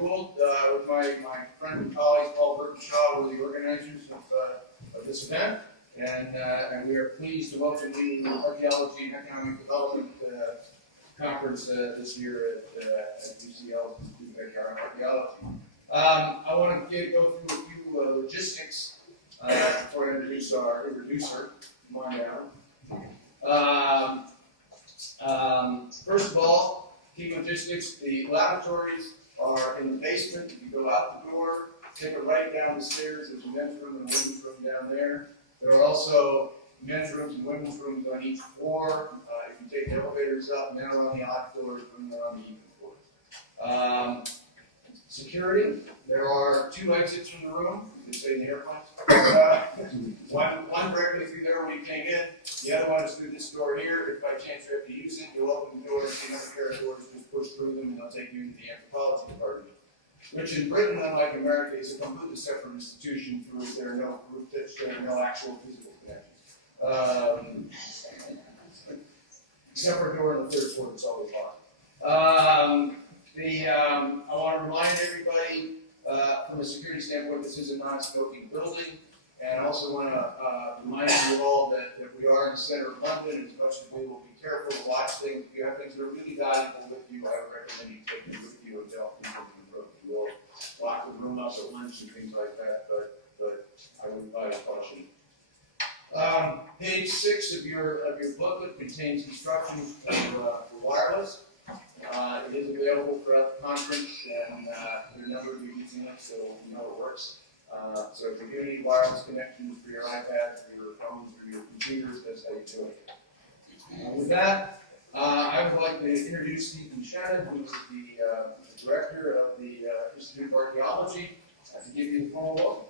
Gould, with my friend and colleague Paul Burtenshaw, were the organizers of this event, and we are pleased to welcome the Archaeology and Economic Development Conference this year at UCL Institute of Archaeology. I want to go through a few logistics before I introduce our introducer. Come on down. First of all, key logistics: the laboratories are in the basement. You go out the door, take a right down the stairs. There's a men's room and a women's room down there. There are also men's rooms and women's rooms on each floor. If you take the elevators up, men are on the odd floors, women are on the even floors. Security: there are two exits from the room. You can say in the airplanes. One directly through there when you came in. The other one is through this door here. If by chance you have to use it, you'll open the door and see another pair of doors, just push through them, and they'll take you into the anthropology department. Which in Britain, unlike America, is a completely separate institution. There are no group tips, there are no actual physical connections. Except for a door on the third floor that's always locked. I want to remind everybody, from a security standpoint, this is a non-smoking building. And I also want to remind you all that we are in the center of London. As much as we will be careful to watch things, if you have things that are really valuable with you, I would recommend you take them with you and don't leave them in the room. You will lock the room up at lunch and things like that, but I would advise caution. Page 6 of your booklet contains instructions for wireless. It is available throughout the conference, and there are a number of you using it, so you know it works. So if you do need wireless connections for your iPads, for your phones, or your computers, that's how you do it. With that, I would like to introduce Stephen Shennan, who is the director of the Institute of Archaeology, to give you the formal welcome.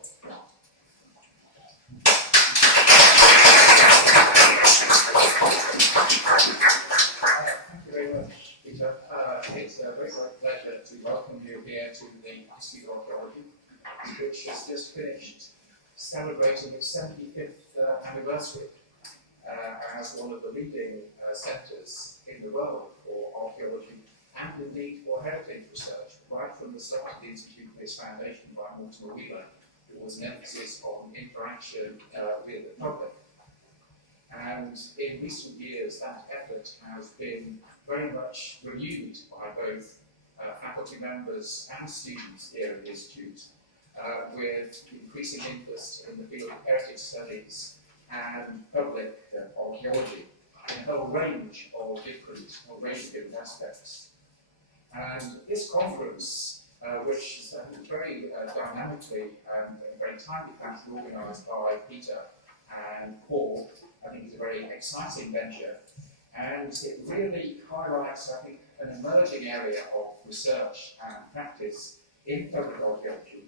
Thank you very much, Peter. It's a great pleasure to welcome you here to the Institute of Archaeology, which has just finished celebrating its 75th anniversary as one of the leading centres in the world for archaeology and indeed for heritage research. Right from the start of the Institute, its foundation by Mortimer Wheeler, there was an emphasis on interaction with the public. And in recent years, that effort has been very much renewed by both faculty members and students here at the Institute, with increasing interest in the field of heritage studies and public archaeology in a whole range of different aspects. And this conference, which is very dynamically and very timely organised by Peter and Paul, I think it's a very exciting venture, and it really highlights, I think, an emerging area of research and practice in public archaeology.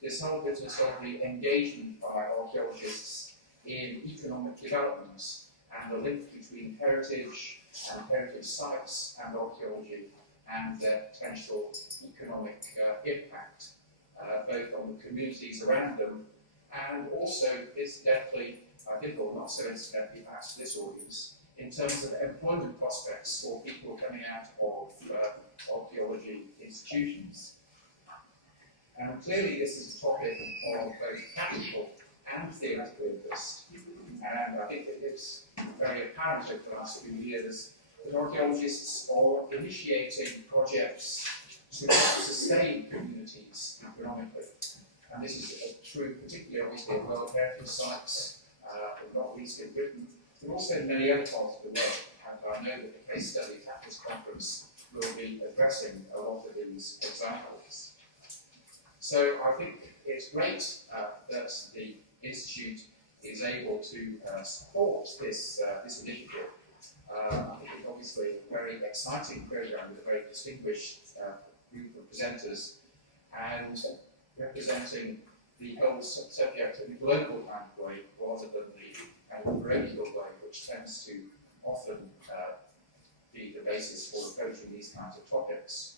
This whole business of the engagement by archaeologists in economic developments and the link between heritage and heritage sites and archaeology and their potential economic impact, both on the communities around them and also, incidentally, I think, or not so incidentally, perhaps to this audience, in terms of employment prospects for people coming out of archaeology institutions. And clearly this is a topic of both practical and theoretical interest. And I think that it's very apparent over the last few years that archaeologists are initiating projects to help sustain communities economically. And this is true particularly obviously in World Heritage Sites, not least in Britain, but also in many other parts of the world. And I know that the case studies at this conference will be addressing a lot of these examples. So I think it's great that the Institute is able to support this initiative. I think it's obviously a very exciting program with a very distinguished group of presenters and representing the whole subject in a global kind of way rather than the parochial way, which tends to often be the basis for approaching these kinds of topics.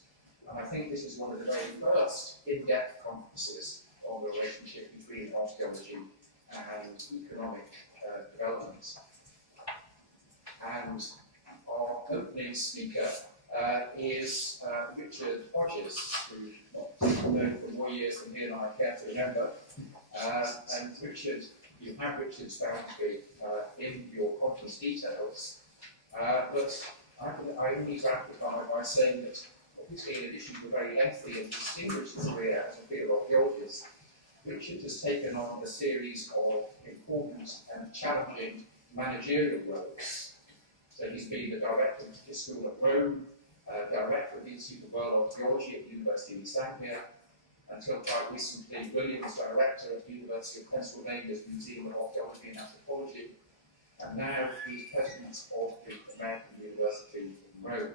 And I think this is one of the very first in-depth conferences on the relationship between archaeology and economic development. And our opening speaker is Richard Hodges, who more years than he and I care to remember. And Richard, you have Richard's boundary in your conference details, but I only to amplify by saying that obviously in addition to a very lengthy and distinguished career as a field archaeologist, Richard has taken on a series of important and challenging managerial roles. So he's been the director of the School at Rome, director of the Institute of World Archaeology at the University of East Anglia, until quite recently William was director at the University of Pennsylvania's Museum of Archaeology and Anthropology, and now he's president of the American University in Rome.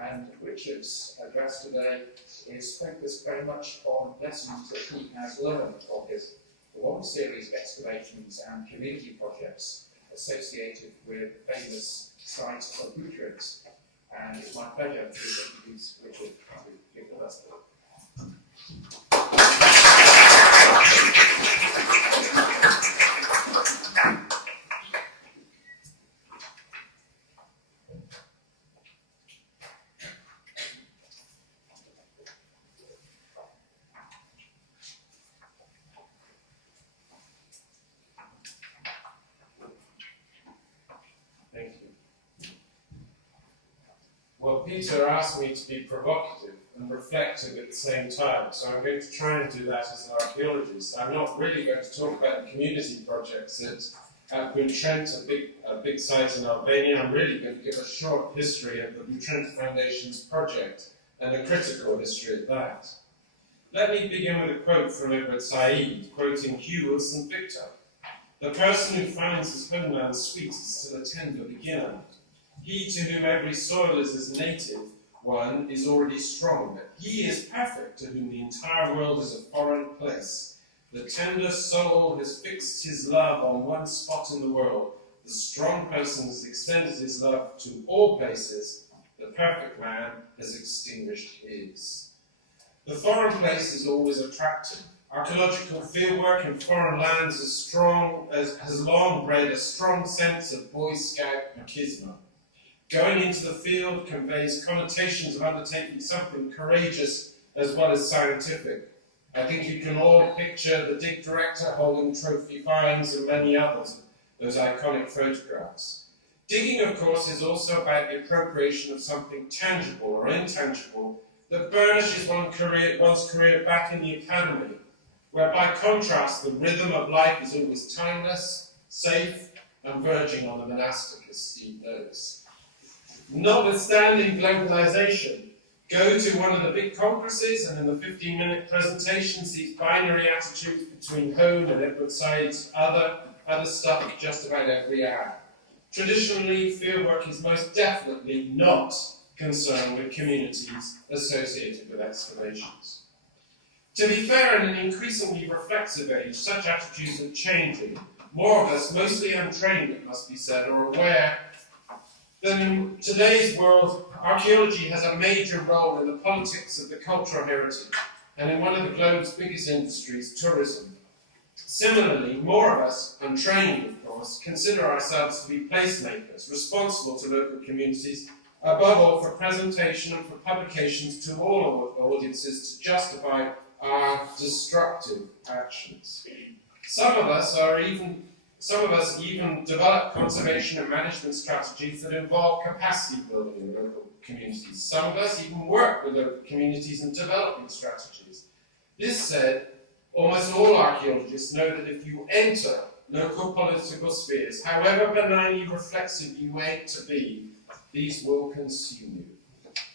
And Richard's address today is focused very much on lessons that he has learned from his long series of excavations and community projects associated with the famous site of Burtenshaw. And it's my pleasure to introduce Richard to give the first talk. Thank you. Well, Peter asked me to be provocative and reflective at the same time, so I'm going to try and do that as an archaeologist. I'm not really going to talk about the community projects at Burtenshaw, a big site in Albania. I'm really going to give a short history of the Burtenshaw Foundation's project, and a critical history at that. Let me begin with a quote from Edward Said, quoting Hugh Wilson Victor. "The person who finds his homeland sweet is still a tender beginner. He to whom every soil is his native one is already strong. He is perfect to whom the entire world is a foreign place. The tender soul has fixed his love on one spot in the world. The strong person has extended his love to all places. The perfect man has extinguished his." The foreign place is always attractive. Archaeological fieldwork in foreign lands has long bred a strong sense of Boy Scout machismo. Going into the field conveys connotations of undertaking something courageous as well as scientific. I think you can all picture the dig director holding trophy finds and many others, those iconic photographs. Digging, of course, is also about the appropriation of something tangible or intangible that burnishes one's career back in the academy, where by contrast the rhythm of life is always timeless, safe, and verging on the monastic, as Steve knows. Notwithstanding globalization, go to one of the big congresses and in the 15-minute presentations, these binary attitudes between home and Edward Said's other stuff just about every hour. Traditionally, fieldwork is most definitely not concerned with communities associated with excavations. To be fair, in an increasingly reflexive age, such attitudes are changing. More of us, mostly untrained it must be said, are aware that in today's world, archaeology has a major role in the politics of the cultural heritage and in one of the globe's biggest industries, tourism. Similarly, more of us, untrained of course, consider ourselves to be placemakers, responsible to local communities, above all for presentation and for publications to all audiences to justify our destructive actions. Some of us even develop conservation and management strategies that involve capacity building in local communities. Some of us even work with local communities in developing strategies. This said, almost all archaeologists know that if you enter local political spheres, however benignly reflexive you aim to be, these will consume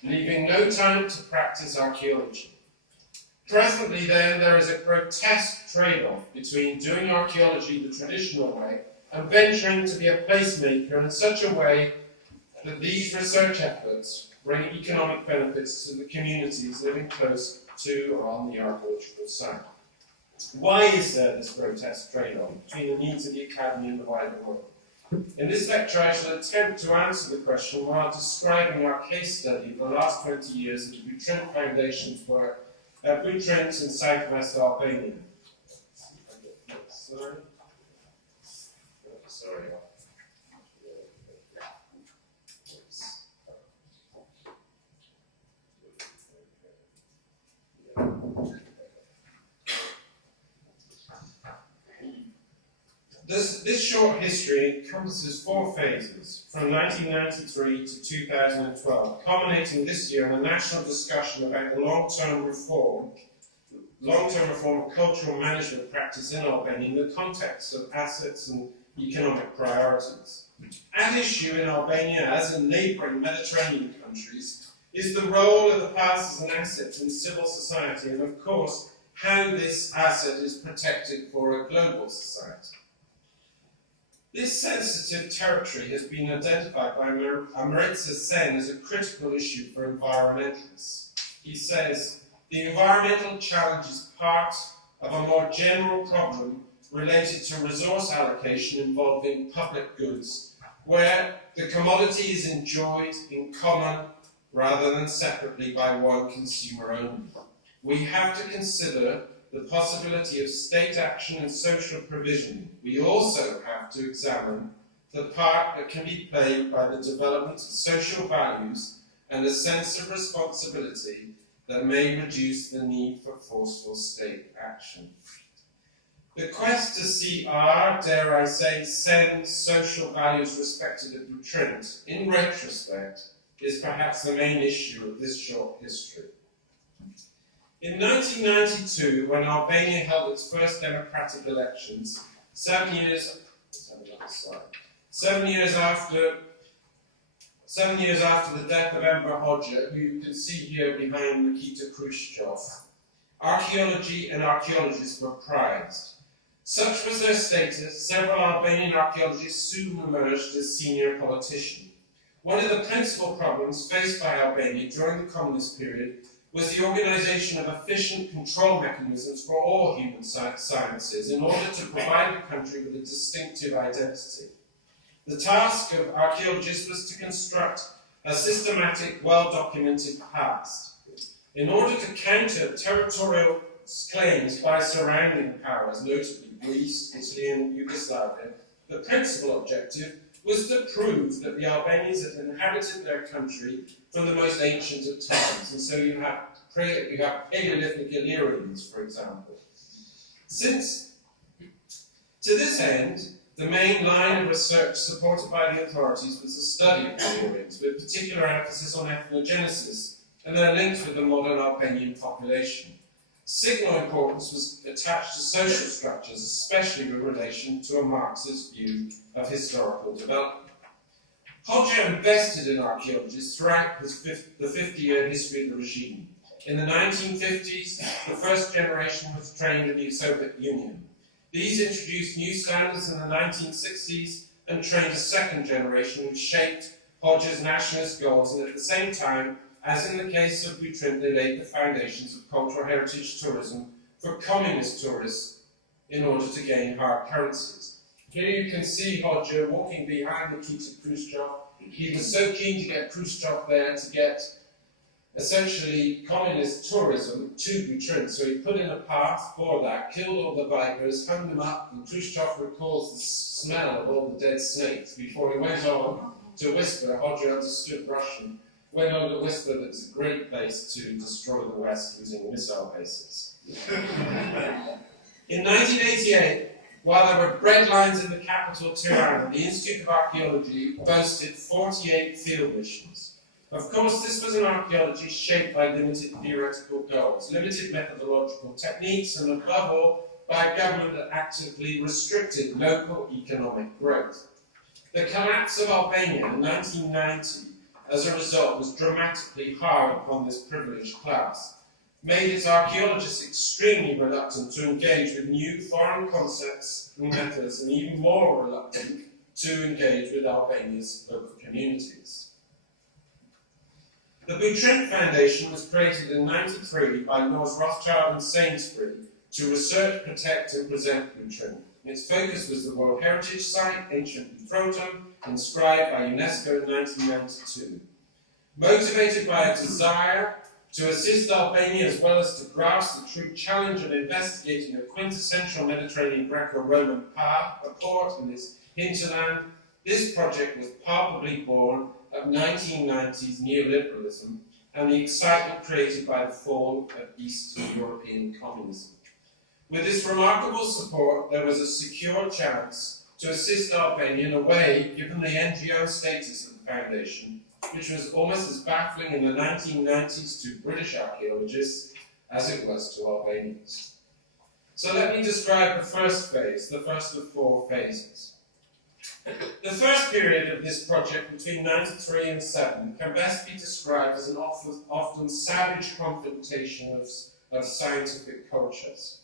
you, leaving no time to practice archaeology. Presently, then, there is a grotesque trade-off between doing archaeology the traditional way and venturing to be a placemaker in such a way that these research efforts bring economic benefits to the communities living close to or on the archaeological site. Why is there this grotesque trade-off between the needs of the academy and the wider world? In this lecture, I shall attempt to answer the question while describing our case study of the last 20 years of the Burtenshaw Foundation's work at Burtenshaw in southwest Albania. This short history encompasses 4 phases, from 1993 to 2012, culminating this year in a national discussion about the long-term reform of cultural management practice in Albania in the context of assets and economic priorities. At issue in Albania, as in neighbouring Mediterranean countries, is the role of the past as an asset in civil society, and of course, how this asset is protected for a global society. This sensitive territory has been identified by Amartya Sen as a critical issue for environmentalists. He says, the environmental challenge is part of a more general problem related to resource allocation involving public goods, where the commodity is enjoyed in common rather than separately by one consumer only. We have to consider the possibility of state action and social provision. We also have to examine the part that can be played by the development of social values and a sense of responsibility that may reduce the need for forceful state action. The quest to see dare I say, Sen's social values respected at Butrint, in retrospect, is perhaps the main issue of this short history. In 1992, when Albania held its first democratic elections, 7 years after the death of Enver Hoxha, who you can see here behind Nikita Khrushchev, archaeology and archaeologists were prized. Such was their status, several Albanian archaeologists soon emerged as senior politicians. One of the principal problems faced by Albania during the communist period was the organisation of efficient control mechanisms for all human sciences in order to provide the country with a distinctive identity. The task of archaeologists was to construct a systematic, well-documented past. In order to counter territorial claims by surrounding powers, notably Greece, Italy and Yugoslavia, the principal objective was to prove that the Albanians had inhabited their country from the most ancient of times. And so you have Paleolithic Illyrians, for example. To this end, the main line of research supported by the authorities was the study of Illyrians, with particular emphasis on ethnogenesis and their links with the modern Albanian population. Signal importance was attached to social structures, especially in relation to a Marxist view of historical development. Hodges invested in archaeologists throughout the 50-year history of the regime. In the 1950s, the first generation was trained in the Soviet Union. These introduced new standards in the 1960s and trained a second generation which shaped Hodges' nationalist goals, and at the same time, as in the case of Butrint, they laid the foundations of cultural heritage tourism for communist tourists in order to gain hard currencies. Here you can see Hodges walking behind Nikita Khrushchev. He was so keen to get Khrushchev there to get essentially communist tourism to Butrint, so he put in a path for that, killed all the vipers, hung them up, and Khrushchev recalls the smell of all the dead snakes before he went on to whisper. Hodges understood Russian, went on to whisper that it's a great place to destroy the West using missile bases. In 1988, while there were bread lines in the capital, Tirana, the Institute of Archaeology boasted 48 field missions. Of course, this was an archaeology shaped by limited theoretical goals, limited methodological techniques, and above all, by a government that actively restricted local economic growth. The collapse of Albania in 1990, as a result, was dramatically hard upon this privileged class, made its archaeologists extremely reluctant to engage with new foreign concepts and methods, and even more reluctant to engage with Albania's local communities. The Butrint Foundation was created in 1993 by Lords Rothschild and Sainsbury to research, protect and present Butrint. Its focus was the World Heritage Site, ancient Butrotum, inscribed by UNESCO in 1992. Motivated by a desire to assist Albania as well as to grasp the true challenge of investigating a quintessential Mediterranean Greco-Roman port in its hinterland, this project was palpably born of 1990s neoliberalism and the excitement created by the fall of Eastern European communism. With this remarkable support, there was a secure chance to assist Albania in a way, given the NGO status of the foundation, which was almost as baffling in the 1990s to British archaeologists as it was to Albanians. So let me describe the first phase, the first of 4 phases. The first period of this project, between 93 and 7, can best be described as an often savage confrontation of scientific cultures.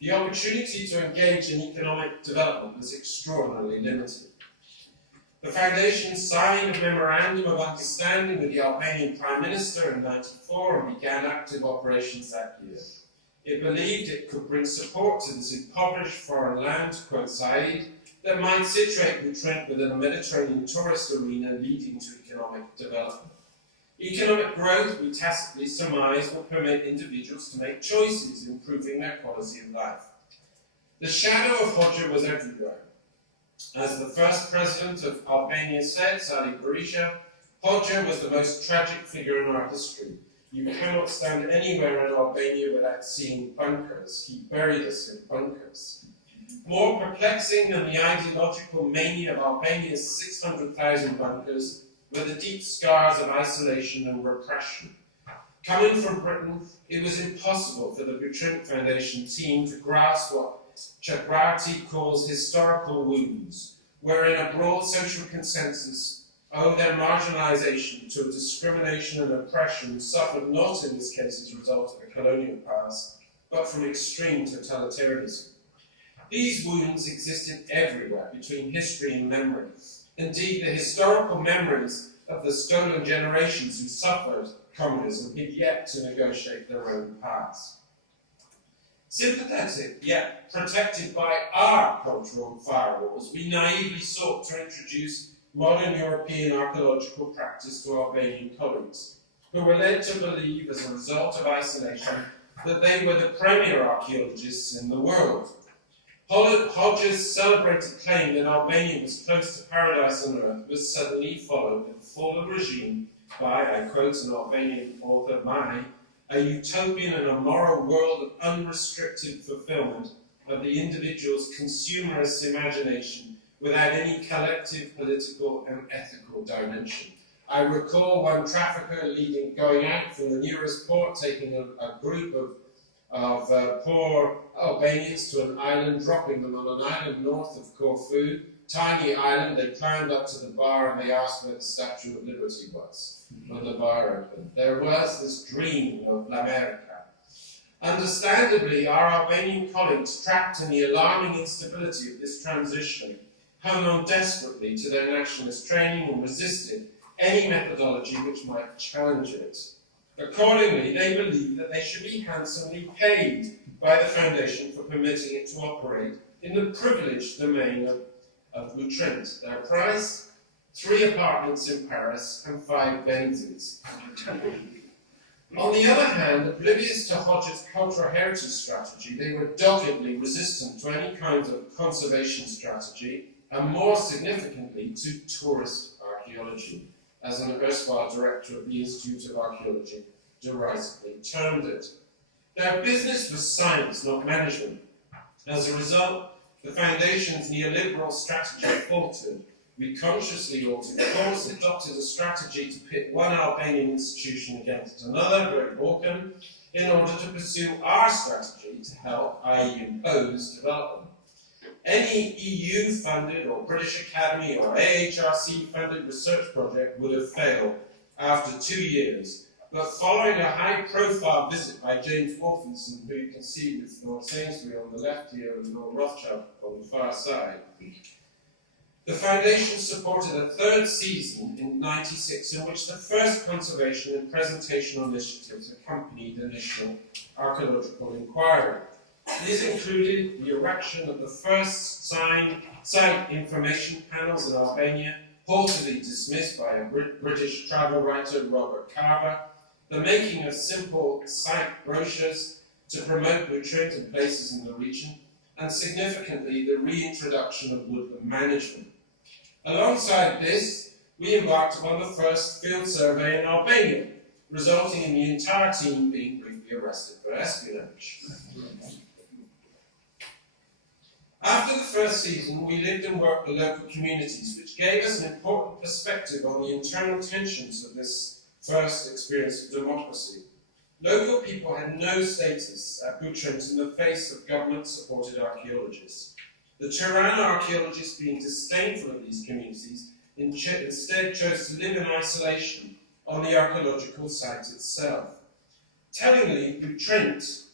The opportunity to engage in economic development was extraordinarily limited. The Foundation signed a Memorandum of Understanding with the Albanian Prime Minister in 1994 and began active operations that year. It believed it could bring support to this impoverished foreign land, quote Said, that might situate Butrint within a Mediterranean tourist arena leading to economic development. Economic growth, we tacitly surmise, will permit individuals to make choices, improving their quality of life. The shadow of Hodges was everywhere. As the first president of Albania said, Sali Berisha, Hodges was the most tragic figure in our history. You cannot stand anywhere in Albania without seeing bunkers. He buried us in bunkers. More perplexing than the ideological mania of Albania's 600,000 bunkers were the deep scars of isolation and repression. Coming from Britain, it was impossible for the Butrint Foundation team to grasp what Chakrabarti calls historical wounds, wherein a broad social consensus owe their marginalisation to a discrimination and oppression suffered not in this case as a result of a colonial past, but from extreme totalitarianism. These wounds existed everywhere between history and memory. Indeed, the historical memories of the stolen generations who suffered communism have yet to negotiate their own paths. Sympathetic, yet protected by our cultural firewalls, we naively sought to introduce modern European archaeological practice to Albanian colleagues, who were led to believe, as a result of isolation, that they were the premier archaeologists in the world. Hodges' celebrated claim that Albania was close to paradise on earth was suddenly followed in the fall of regime by, I quote an Albanian author, a utopian and a moral world of unrestricted fulfillment of the individual's consumerist imagination without any collective political and ethical dimension. I recall one trafficker going out from the nearest port, taking a group of poor Albanians to an island, dropping them on an island north of Corfu, tiny island. They climbed up to the bar and they asked where the Statue of Liberty was, when the bar opened. There was this dream of l'America. Understandably, our Albanian colleagues, trapped in the alarming instability of this transition, hung on desperately to their nationalist training and resisted any methodology which might challenge it. Accordingly, they believed that they should be handsomely paid by the Foundation for permitting it to operate in the privileged domain of Butrint. Their price? 3 apartments in Paris and 5 Benzes. On the other hand, oblivious to Hodges' cultural heritage strategy, they were doggedly resistant to any kind of conservation strategy, and more significantly, to tourist archaeology, as an erstwhile director of the Institute of Archaeology derisively termed it. Their business was science, not management. As a result, the Foundation's neoliberal strategy faltered. We consciously or to course adopted a strategy to pit one Albanian institution against another, very Balkan, in order to pursue our strategy to help, i.e. impose, development. Any EU-funded or British Academy or AHRC-funded research project would have failed after 2 years, but following a high-profile visit by James Wolfenson, who you can see with Lord Sainsbury on the left here and Lord Rothschild on the far side, the Foundation supported a 3rd season in '96 in which the first conservation and presentational initiatives accompanied initial archaeological inquiry. These included the erection of the first site information panels in Albania, haughtily dismissed by a British travel writer, Robert Carver, the making of simple site brochures to promote Butrint and places in the region, and significantly the reintroduction of woodland management. Alongside this, we embarked upon the first field survey in Albania, resulting in the entire team being briefly arrested for espionage. After the first season, we lived and worked with local communities, which gave us an important perspective on the internal tensions of this first experience of democracy. Local people had no status at Burtenshaw in the face of government-supported archaeologists. The Turan archaeologists, being disdainful of these communities, instead chose to live in isolation on the archaeological site itself. Tellingly, Burtenshaw,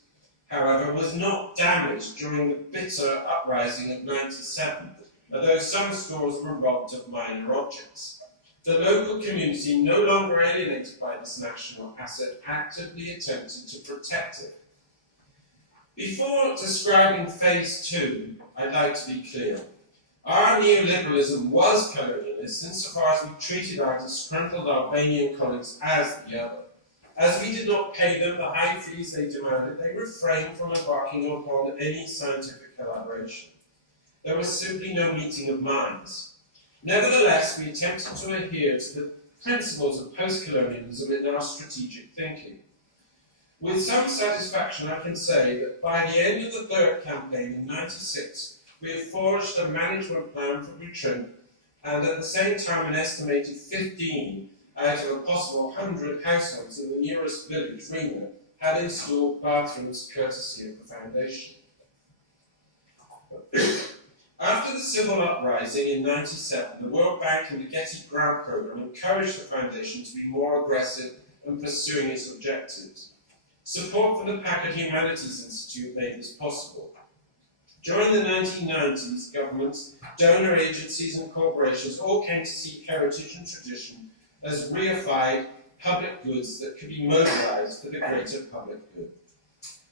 however, was not damaged during the bitter uprising of '97, although some stores were robbed of minor objects. The local community, no longer alienated by this national asset, actively attempted to protect it. Before describing phase 2, I'd like to be clear. Our neoliberalism was colonialist insofar as we treated our disgruntled Albanian colleagues as the other. As we did not pay them the high fees they demanded, they refrained from embarking upon any scientific collaboration. There was simply no meeting of minds. Nevertheless, we attempted to adhere to the principles of post-colonialism in our strategic thinking. With some satisfaction, I can say that by the end of the third campaign in '96, we have forged a management plan for Burtenshaw, and at the same time an estimated 15 out of a possible 100 households in the nearest village, Rena, had installed bathrooms courtesy of the foundation. After the civil uprising in '97, the World Bank and the Getty Grant Programme encouraged the foundation to be more aggressive in pursuing its objectives. Support for the Packard Humanities Institute made this possible. During the 1990s, governments, donor agencies and corporations all came to see heritage and tradition as reified public goods that could be mobilized for the greater public good.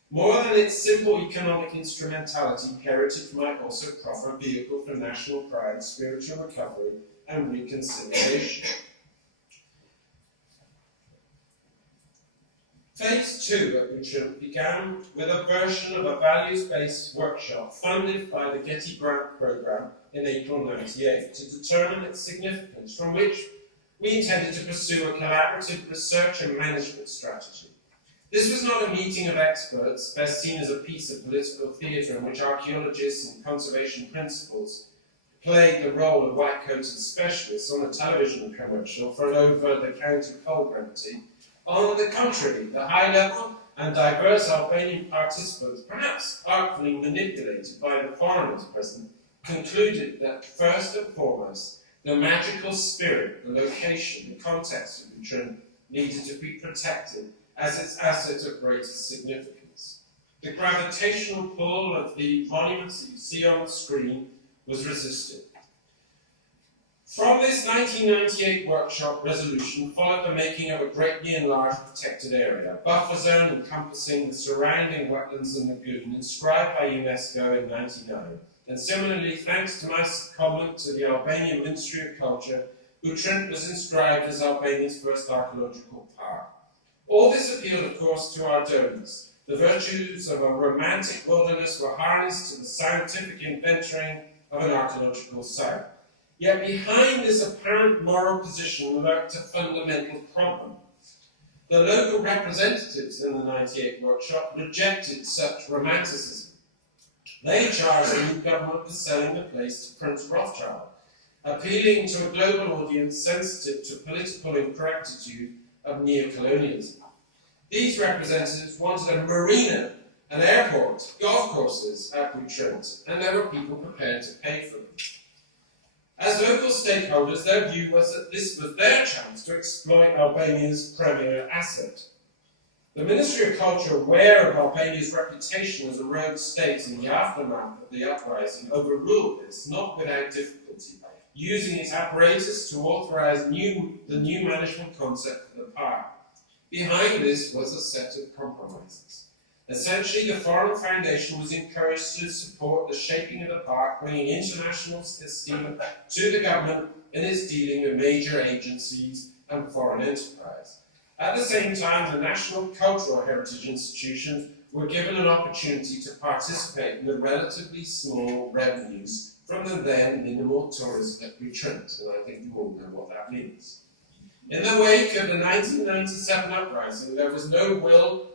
More than its simple economic instrumentality, heritage might also proffer a vehicle for national pride, spiritual recovery, and reconciliation. Phase 2 at Burtenshaw began with a version of a values-based workshop funded by the Getty Grant Programme in April '98 to determine its significance, from which we intended to pursue a collaborative research and management strategy. This was not a meeting of experts, best seen as a piece of political theatre in which archaeologists and conservation principals played the role of white-coated specialists on a television commercial for an over-the-counter coal remedy. On the contrary, the high-level and diverse Albanian participants, perhaps artfully manipulated by the foreigners present, concluded that first and foremost, the magical spirit, the location, the context of Burtenshaw needed to be protected as its asset of greatest significance. The gravitational pull of the monuments that you see on the screen was resisted. From this 1998 workshop resolution followed the making of a greatly enlarged protected area, a buffer zone encompassing the surrounding wetlands and lagoon, inscribed by UNESCO in '99. And similarly, thanks to my comment to the Albanian Ministry of Culture, Burtenshaw was inscribed as Albania's first archaeological park. All this appealed, of course, to our donors. The virtues of a romantic wilderness were harnessed to the scientific inventorying of an archaeological site. Yet behind this apparent moral position lurked a fundamental problem. The local representatives in the '98 workshop rejected such romanticism. They charged the new government with selling the place to Prince Rothschild, appealing to a global audience sensitive to political incorrectitude of neocolonialism. These representatives wanted a marina, an airport, golf courses at Burtenshaw, and there were people prepared to pay for them. As local stakeholders, their view was that this was their chance to exploit Albania's premier asset. The Ministry of Culture, aware of Albania's reputation as a rogue state in the aftermath of the uprising, overruled this, not without difficulty, using its apparatus to authorize the new management concept for the park. Behind this was a set of compromises. Essentially, the Foreign Foundation was encouraged to support the shaping of the park, bringing international esteem to the government in its dealing with major agencies and foreign enterprise. At the same time, the national cultural heritage institutions were given an opportunity to participate in the relatively small revenues from the then minimal tourism at Burtenshaw, and I think you all know what that means. In the wake of the 1997 uprising, there was no will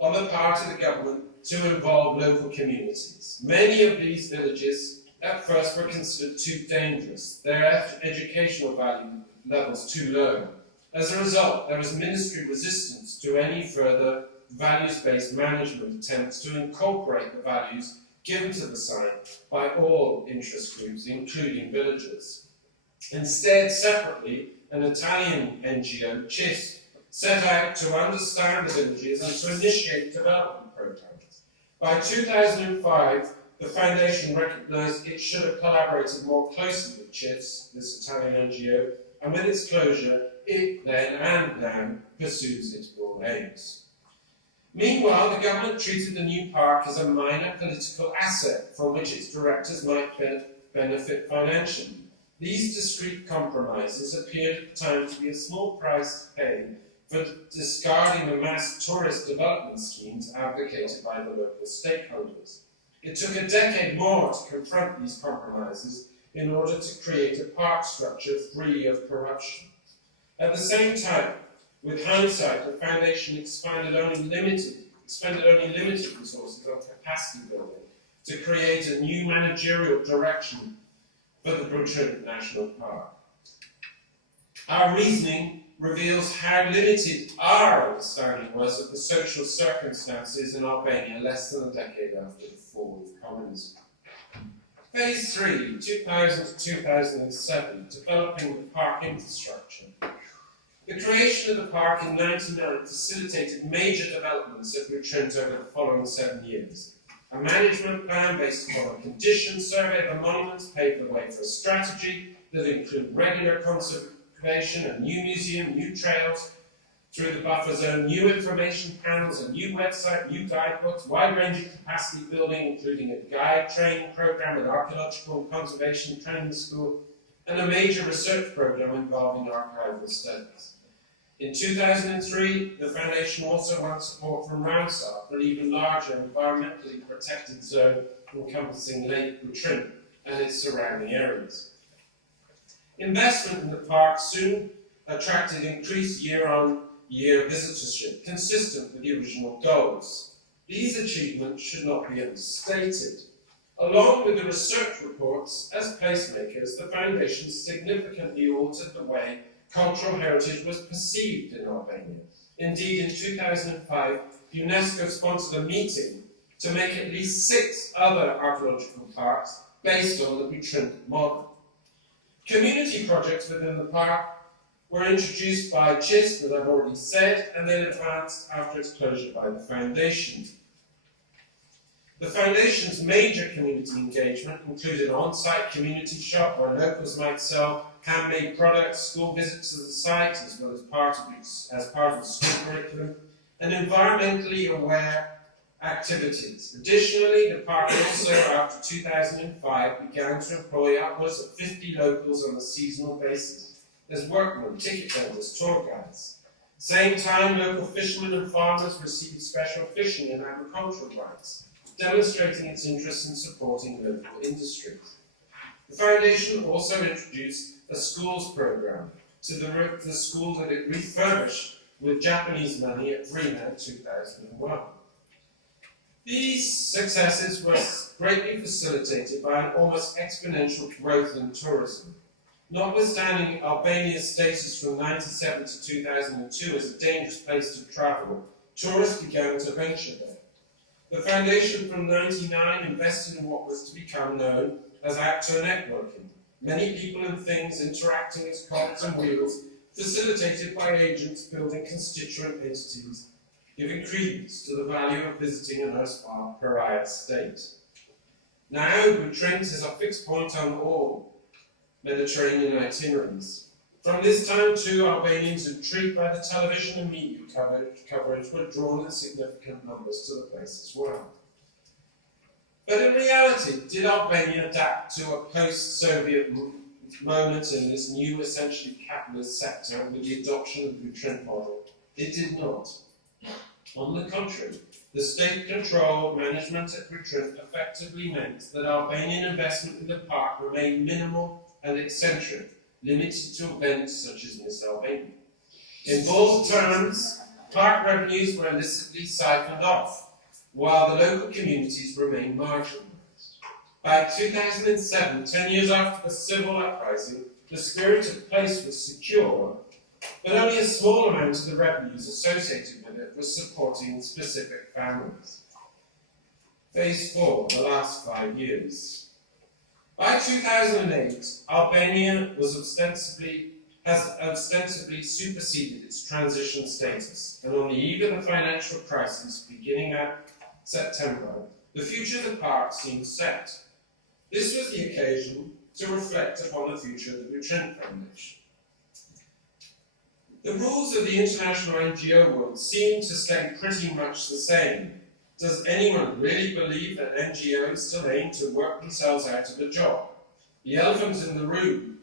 on the part of the government to involve local communities. Many of these villages at first were considered too dangerous, their educational value levels too low. As a result, there was ministry resistance to any further values-based management attempts to incorporate the values given to the site by all interest groups, including villagers. Instead, separately, an Italian NGO, CIS, set out to understand the villages and to initiate development programs. By 2005, the foundation recognised it should have collaborated more closely with CIS, this Italian NGO, and with its closure, it then and now pursues its broad aims. Meanwhile, the government treated the new park as a minor political asset from which its directors might benefit financially. These discrete compromises appeared at the time to be a small price to pay for discarding the mass tourist development schemes advocated by the local stakeholders. It took a decade more to confront these compromises in order to create a park structure free of corruption. At the same time, with hindsight, the foundation expended only limited resources on capacity building to create a new managerial direction for the Burtenshaw National Park. Our reasoning reveals how limited our understanding was of the social circumstances in Albania less than a decade after the fall of communism. Phase 3, 2000 to 2007, developing the park infrastructure. The creation of the park in 1999 facilitated major developments at Butrint over the following 7 years. A management plan based upon a condition survey of the monuments paved the way for a strategy that included regular conservation, a new museum, new trails through the buffer zone, new information panels, a new website, new guidebooks, wide-ranging capacity building, including a guide training program, an archaeological and conservation training school, and a major research program involving archival studies. In 2003, the Foundation also won support from Ramsar for an even larger environmentally protected zone encompassing Lake Butrint and its surrounding areas. Investment in the park soon attracted increased year-on-year visitorship, consistent with the original goals. These achievements should not be understated. Along with the research reports, as placemakers, the Foundation significantly altered the way cultural heritage was perceived in Albania. Indeed, in 2005, UNESCO sponsored a meeting to make at least 6 other archaeological parks based on the Butrint model. Community projects within the park were introduced by CIS, as I've already said, and then advanced after its closure by the Foundation. The Foundation's major community engagement included an on-site community shop where locals might sell handmade products, school visits to the site, as well as part of the school curriculum, and environmentally aware activities. Additionally, the park also, after 2005, began to employ upwards of 50 locals on a seasonal basis as workmen, ticket vendors, tour guides. At the same time, local fishermen and farmers received special fishing and agricultural rights, demonstrating its interest in supporting local industries. The Foundation also introduced a schools program to the school that it refurbished with Japanese money at Rena in 2001. These successes were greatly facilitated by an almost exponential growth in tourism. Notwithstanding Albania's status from 1997 to 2002 as a dangerous place to travel, tourists began to venture there. The Foundation from 1999 invested in what was to become known as actor networking. Many people and things interacting as cogs and wheels, facilitated by agents building constituent entities, giving credence to the value of visiting an erstwhile pariah state. Now, Butrint is a fixed point on all Mediterranean itineraries. From this time too, Albanians intrigued by the television and media coverage were drawn in significant numbers to the place as well. But in reality, did Albania adapt to a post-Soviet moment in this new, essentially capitalist sector with the adoption of the Butrint model? It did not. On the contrary, the state-controlled management at Butrint effectively meant that Albanian investment in the park remained minimal and eccentric, limited to events such as Miss Albania. In bold terms, park revenues were illicitly siphoned off, while the local communities remained marginalised. By 2007, 10 years after the civil uprising, the spirit of place was secure, but only a small amount of the revenues associated with it was supporting specific families. Phase 4, the last 5 years. By 2008, Albania has ostensibly superseded its transition status, and on the eve of the financial crisis beginning at September, the future of the park seemed set. This was the occasion to reflect upon the future of the Butrint Foundation. The rules of the international NGO world seem to stay pretty much the same. Does anyone really believe that NGOs still aim to work themselves out of a job? The elephant in the room,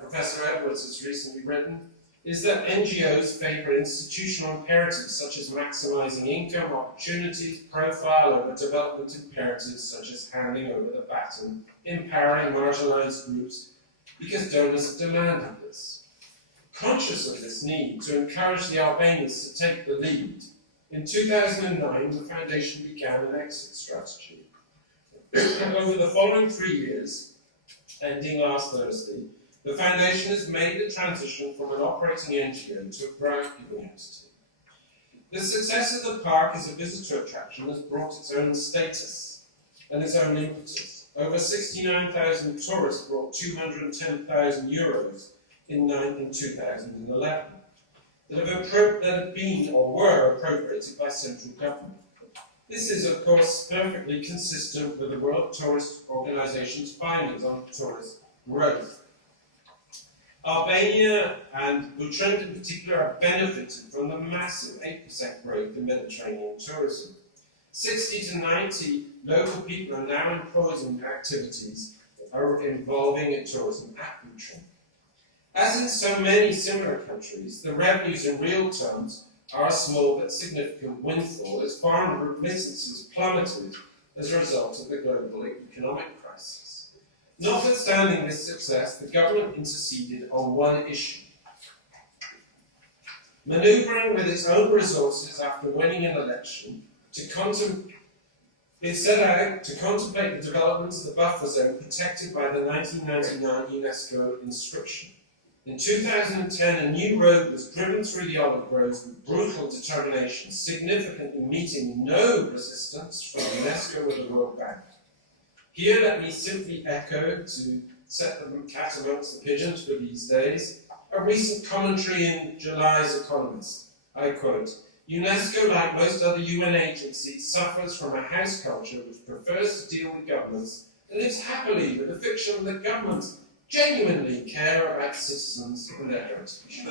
Professor Edwards has recently written, is that NGOs favour institutional imperatives such as maximising income, opportunities, profile over development imperatives such as handing over the baton, empowering marginalised groups, because donors have demanded this. Conscious of this need to encourage the Albanians to take the lead, in 2009 the Foundation began an exit strategy. Over the following 3 years, ending last Thursday, the Foundation has made the transition from an operating NGO to a grant-giving entity. The success of the park as a visitor attraction has brought its own status and its own impetus. Over 69,000 tourists brought €210,000 in 2011 that have been or were appropriated by central government. This is, of course, perfectly consistent with the World Tourist Organization's findings on tourist growth. Albania and Butrint in particular have benefited from the massive 8% growth in Mediterranean tourism. 60 to 90 local people are now employed in activities involving tourism at Butrint. As in so many similar countries, the revenues in real terms are a small but significant windfall as foreign remittances plummeted as a result of the global economic crisis. Notwithstanding this success, the government interceded on one issue. Manoeuvring with its own resources after winning an election, it set out to contemplate the development of the buffer zone protected by the 1999 UNESCO inscription. In 2010, a new road was driven through the olive groves with brutal determination, significantly meeting no resistance from UNESCO or the World Bank. Here, let me simply echo, to set the cat amongst the pigeons for these days, a recent commentary in July's Economist. I quote, UNESCO, like most other UN agencies, suffers from a house culture which prefers to deal with governments and lives happily with the fiction that governments genuinely care about citizens and their heritage.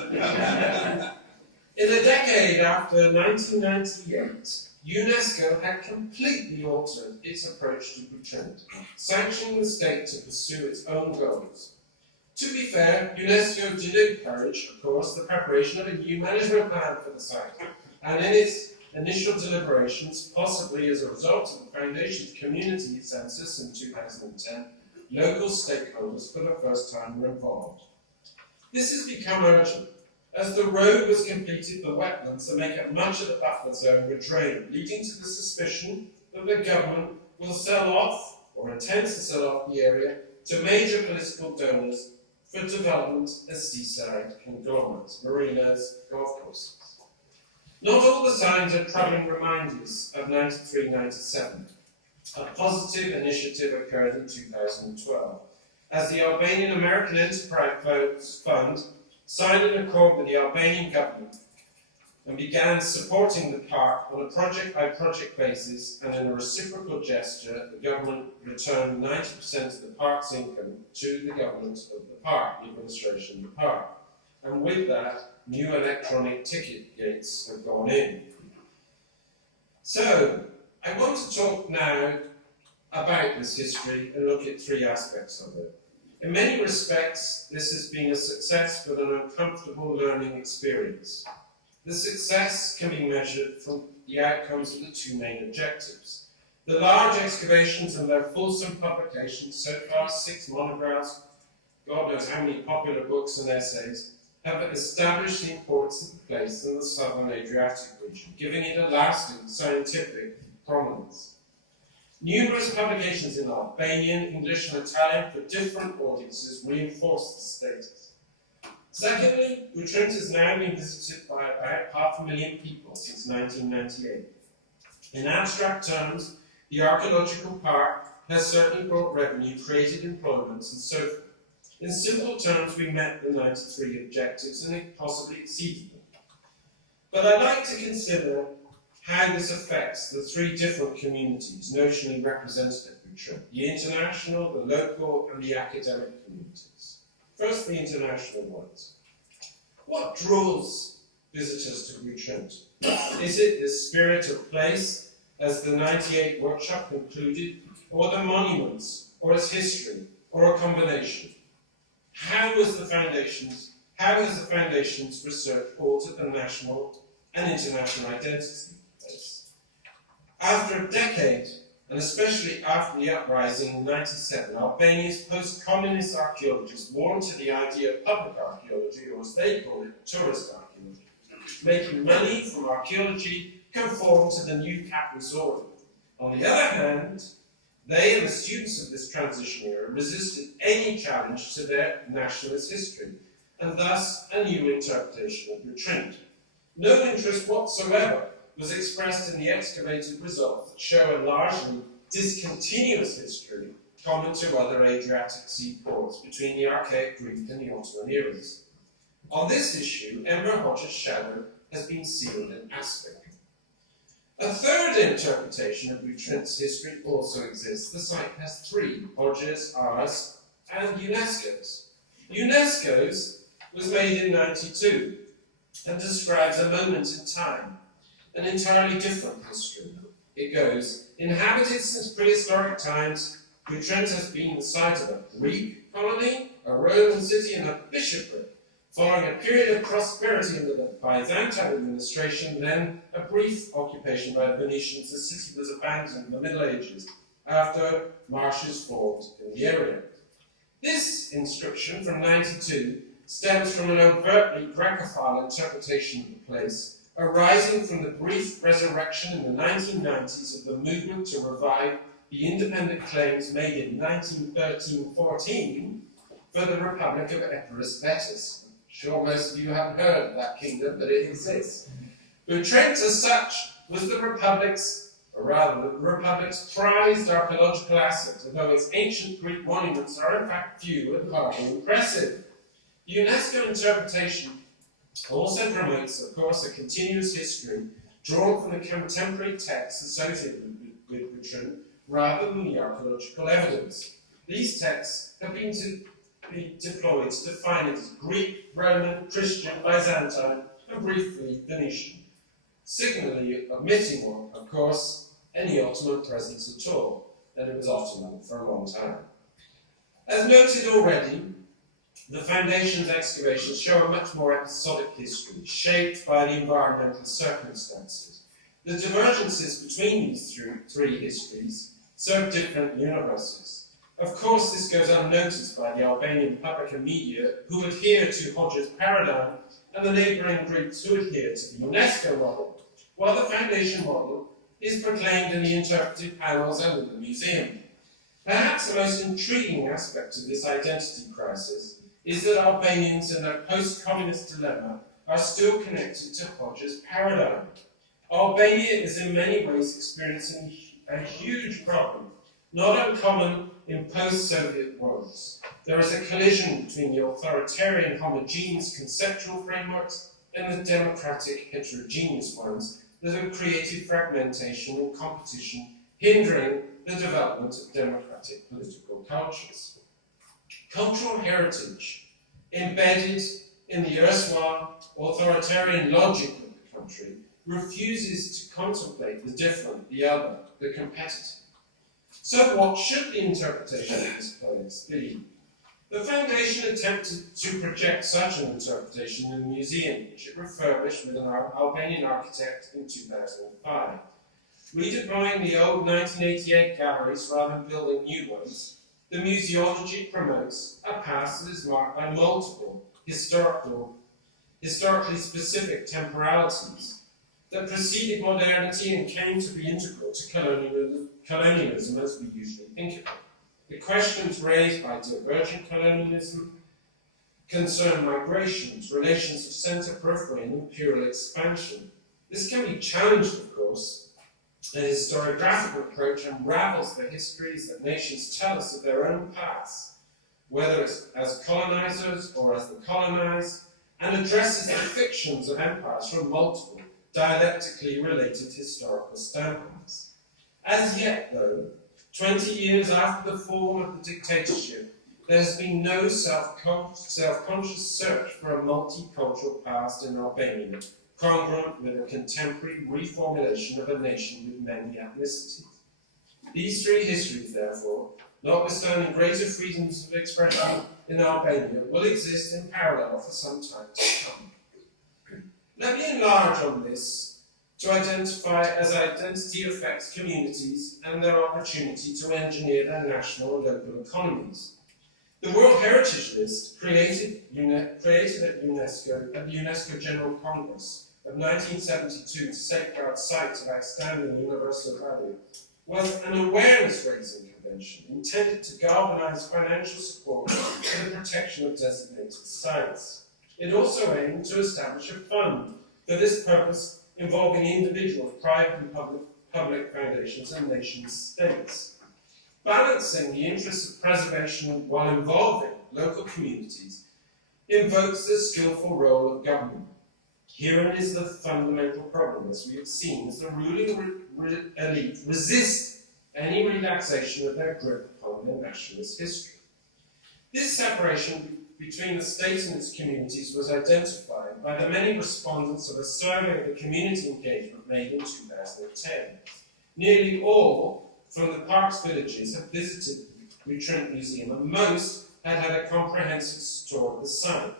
In the decade after 1998, UNESCO had completely altered its approach to Butrint, sanctioning the state to pursue its own goals. To be fair, UNESCO did encourage, of course, the preparation of a new management plan for the site, and in its initial deliberations, possibly as a result of the Foundation's community census in 2010, local stakeholders for the first time were involved. This has become urgent. As the road was completed, the wetlands that make up much of the buffer zone were drained, leading to the suspicion that the government will sell off, or intends to sell off the area, to major political donors for development as seaside conglomerates, marinas, golf courses. Not all the signs are troubling reminders of 93-97. A positive initiative occurred in 2012, as the Albanian American Enterprise Fund signed an accord with the Albanian government and began supporting the park on a project-by-project basis, and in a reciprocal gesture, the government returned 90% of the park's income to the government of the park, the administration of the park. And with that, new electronic ticket gates have gone in. So, I want to talk now about this history and look at three aspects of it. In many respects, this has been a success but an uncomfortable learning experience. The success can be measured from the outcomes of the two main objectives. The large excavations and their fulsome publications, so far 6 monographs, God knows how many popular books and essays, have established the importance of the place in the southern Adriatic region, giving it a lasting scientific prominence. Numerous publications in Albanian, English and Italian for different audiences reinforce this status. Secondly, Butrint has now been visited by about 500,000 people since 1998. In abstract terms, the archaeological park has certainly brought revenue, created employment and so forth. In simple terms, we met the 93 objectives and it possibly exceeded them. But I'd like to consider how this affects the three different communities notionally represented at Butrint: the international, the local and the academic communities. First, the international ones. What draws visitors to Butrint? Is it the spirit of place, as the 98 workshop concluded, or the monuments, or its history, or a combination? How has the Foundation's research altered the national and international identity of the place? After a decade, and especially after the uprising in '97, Albania's post-communist archaeologists warmed to the idea of public archaeology, or as they call it, tourist archaeology, making money from archaeology conform to the new capitalist order. On the other hand, they and the students of this transition era resisted any challenge to their nationalist history, and thus a new interpretation of Butrint. No interest whatsoever was expressed in the excavated results that show a largely discontinuous history common to other Adriatic seaports between the archaic Greek and the Ottoman eras. On this issue, Emperor Hodges' shadow has been sealed in aspect. A third interpretation of Butrint's history also exists. The site has three: Hodges, ours, and UNESCO's. UNESCO's was made in '92 and describes a moment in time, an entirely different history. It goes, inhabited since prehistoric times, Butrint has been the site of a Greek colony, a Roman city, and a bishopric. Following a period of prosperity under the Byzantine administration, then a brief occupation by the Venetians, the city was abandoned in the Middle Ages after marshes formed in the area. This inscription from '92 stems from an overtly Grecophile interpretation of the place, arising from the brief resurrection in the 1990s of the movement to revive the independent claims made in 1913-14 for the Republic of Epirus Vetus. Sure, most of you haven't heard of that kingdom, but it exists. Butrint, as such, was the Republic's prized archaeological asset, although its ancient Greek monuments are in fact few and hardly impressive. The UNESCO interpretation also promotes, of course, a continuous history drawn from the contemporary texts associated with Butrint rather than the archaeological evidence. These texts have been deployed to define it as Greek, Roman, Christian, Byzantine, and briefly Venetian, signally omitting, of course, any Ottoman presence at all, and it was Ottoman for a long time. As noted already, the Foundation's excavations show a much more episodic history, shaped by the environmental circumstances. The divergences between these three histories serve different universes. Of course, this goes unnoticed by the Albanian public and media, who adhere to Hodges' paradigm, and the neighbouring groups who adhere to the UNESCO model, while the Foundation model is proclaimed in the interpretive panels and in the museum. Perhaps the most intriguing aspect of this identity crisis is that Albanians in their post-communist dilemma are still connected to Hodges' paradigm. Albania is in many ways experiencing a huge problem, not uncommon in post-Soviet worlds. There is a collision between the authoritarian homogeneous conceptual frameworks and the democratic heterogeneous ones that have created fragmentation and competition, hindering the development of democratic political cultures. Cultural heritage, embedded in the erstwhile authoritarian logic of the country, refuses to contemplate the different, the other, the competitive. So what should the interpretation of this place be? The Foundation attempted to project such an interpretation in the museum, which it refurbished with an Albanian architect in 2005. Redeploying the old 1988 galleries rather than building new ones, the museology promotes a past that is marked by multiple historical historically specific temporalities that preceded modernity and came to be integral to colonialism as we usually think of it. The questions raised by divergent colonialism concern migrations, relations of centre-periphery and imperial expansion. This can be challenged, of course. The historiographical approach unravels the histories that nations tell us of their own past, whether it's as colonizers or as the colonized, and addresses the fictions of empires from multiple, dialectically related historical standpoints. As yet, though, 20 years after the fall of the dictatorship, there has been no self-conscious search for a multicultural past in Albania, congruent with a contemporary reformulation of a nation with many ethnicities. These three histories, therefore, notwithstanding greater freedoms of expression in Albania, will exist in parallel for some time to come. Let me enlarge on this to identify as identity affects communities and their opportunity to engineer their national and local economies. The World Heritage List, created at UNESCO at the UNESCO General Congress of 1972 to safeguard sites of outstanding universal value, was an awareness-raising convention intended to galvanise financial support for the protection of designated sites. It also aimed to establish a fund for this purpose involving individual, private and public foundations and nation-states. Balancing the interests of preservation while involving local communities invokes the skillful role of government. Herein is the fundamental problem, as we have seen, as the ruling elite resist any relaxation of their grip upon their nationalist history. This separation between the state and its communities was identified by the many respondents of a survey of the community engagement made in 2010. Nearly all from the park's villages have visited the Trent Museum, and most had had a comprehensive tour of the site.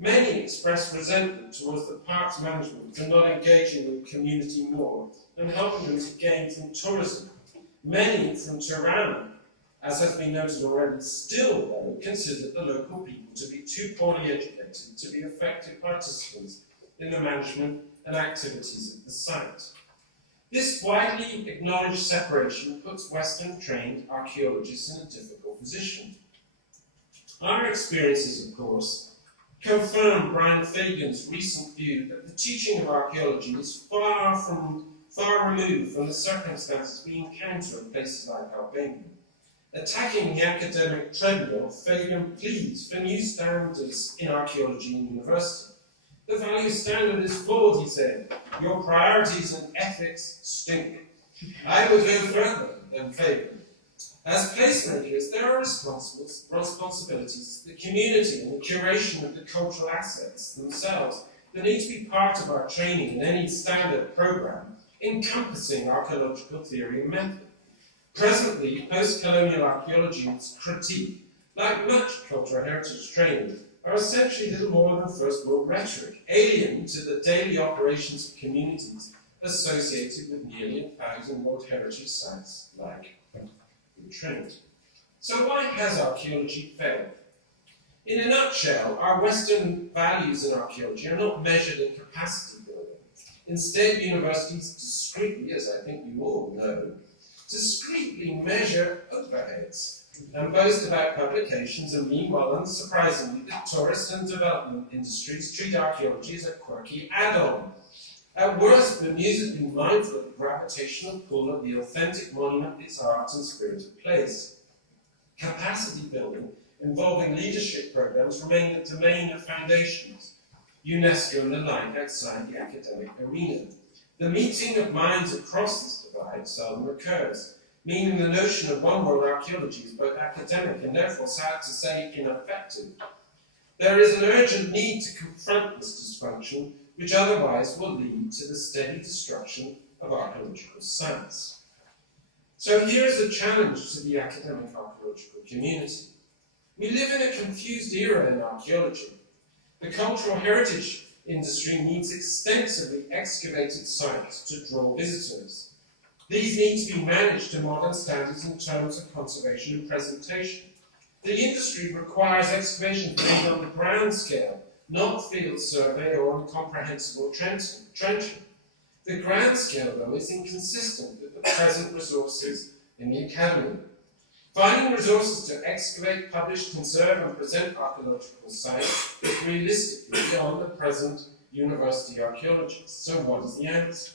Many expressed resentment towards the park's management for not engaging with the community more and helping them to gain from tourism. Many from Tirana, as has been noted already, still, though, considered the local people to be too poorly educated to be effective participants in the management and activities of the site. This widely acknowledged separation puts Western-trained archaeologists in a difficult position. Our experiences, of course, confirm Brian Fagan's recent view that the teaching of archaeology is far removed from the circumstances we encounter in places like Albania. Attacking the academic treadmill, Fagan pleads for new standards in archaeology and university. The value standard is flawed, he said. Your priorities and ethics stink. I would go further than Fagan. As placemakers, there are responsibilities to the community and the curation of the cultural assets themselves that need to be part of our training in any standard program encompassing archaeological theory and method. Presently, post-colonial archaeology and its critique, like much cultural heritage training, are essentially little more than First World rhetoric, alien to the daily operations of communities associated with nearly 1,000 World Heritage sites like the Trent. So why has archaeology failed? In a nutshell, our Western values in archaeology are not measured in capacity building. Instead, universities discreetly, as I think you all know, discreetly measure overheads and boast about publications, and meanwhile, unsurprisingly, the tourist and development industries treat archaeology as a quirky add-on. At worst, the music be mindful of the gravitational pull of the authentic monument, its art and spirit of place. Capacity building involving leadership programs remain the domain of foundations, UNESCO and the like outside the academic arena. The meeting of minds across this divide seldom occurs, meaning the notion of one world archaeology is both academic and therefore, sad to say, ineffective. There is an urgent need to confront this dysfunction, which otherwise will lead to the steady destruction of archaeological sites. So here is a challenge to the academic archaeological community. We live in a confused era in archaeology. The cultural heritage industry needs extensively excavated sites to draw visitors. These need to be managed to modern standards in terms of conservation and presentation. The industry requires excavations made on the ground scale not field survey or incomprehensible trenching. The grand scale, though, is inconsistent with the present resources in the academy. Finding resources to excavate, publish, conserve and present archaeological sites is realistically beyond the present university archaeologists. So what is the answer?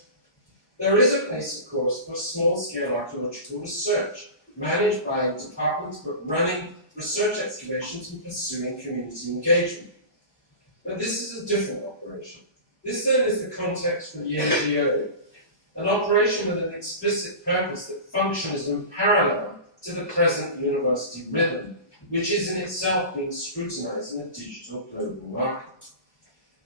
There is a place, of course, for small-scale archaeological research, managed by departments but running research excavations and pursuing community engagement. But this is a different operation. This then is the context for the NGO, an operation with an explicit purpose that functions in parallel to the present university rhythm, which is in itself being scrutinized in a digital global market.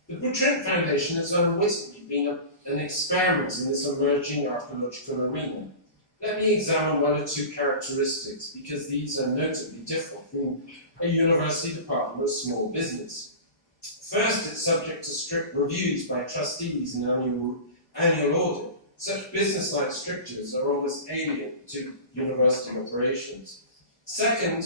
The Burtenshaw Foundation has unwittingly been an experiment in this emerging archaeological arena. Let me examine one or two characteristics, because these are notably different from a university department or small business. First, it's subject to strict reviews by trustees and annual audit. Such business-like strictures are almost alien to university operations. Second,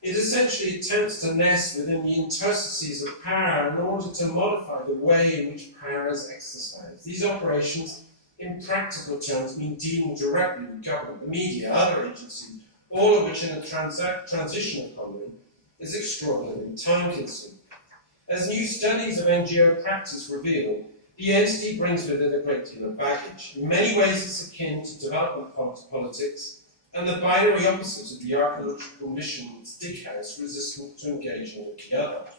it essentially attempts to nest within the interstices of power in order to modify the way in which power is exercised. These operations, in practical terms, mean dealing directly with government, the media, other agencies, all of which in a transition economy is extraordinarily time-consuming. As new studies of NGO practice reveal, the entity brings with it a great deal of baggage. In many ways it's akin to development politics and the binary opposite of the archaeological mission stick house resistant to engaging with the other.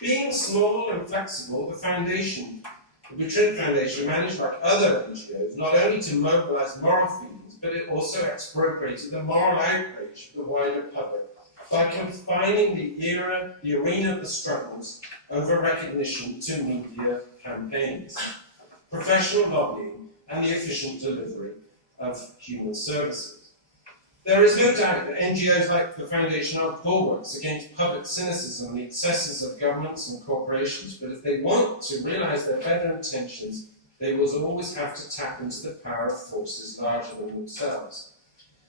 Being small and flexible, the foundation, the Burtenshaw Foundation, managed like other NGOs, not only to mobilize moral feelings, but it also expropriated the moral outrage of the wider public by confining the arena of the struggles over recognition to media campaigns, professional lobbying, and the efficient delivery of human services. There is no doubt that NGOs like the Foundation are bulwarks against public cynicism and the excesses of governments and corporations, but if they want to realize their better intentions, they will always have to tap into the power of forces larger than themselves.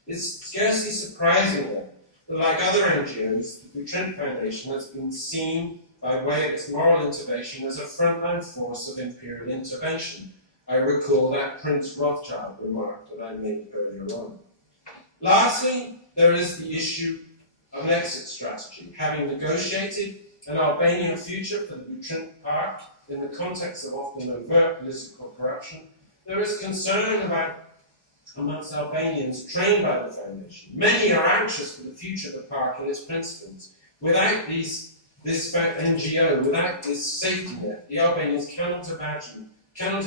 It's scarcely surprising, then, that like other NGOs, the Burtenshaw Foundation has been seen by way of its moral intervention as a frontline force of imperial intervention. I recall that Prince Rothschild remark that I made earlier on. Lastly, there is the issue of an exit strategy. Having negotiated an Albanian future for the Burtenshaw Park in the context of often overt political corruption, there is concern amongst Albanians trained by the Foundation. Many are anxious for the future of the park and its principles. Without this NGO, without this safety net, the Albanians cannot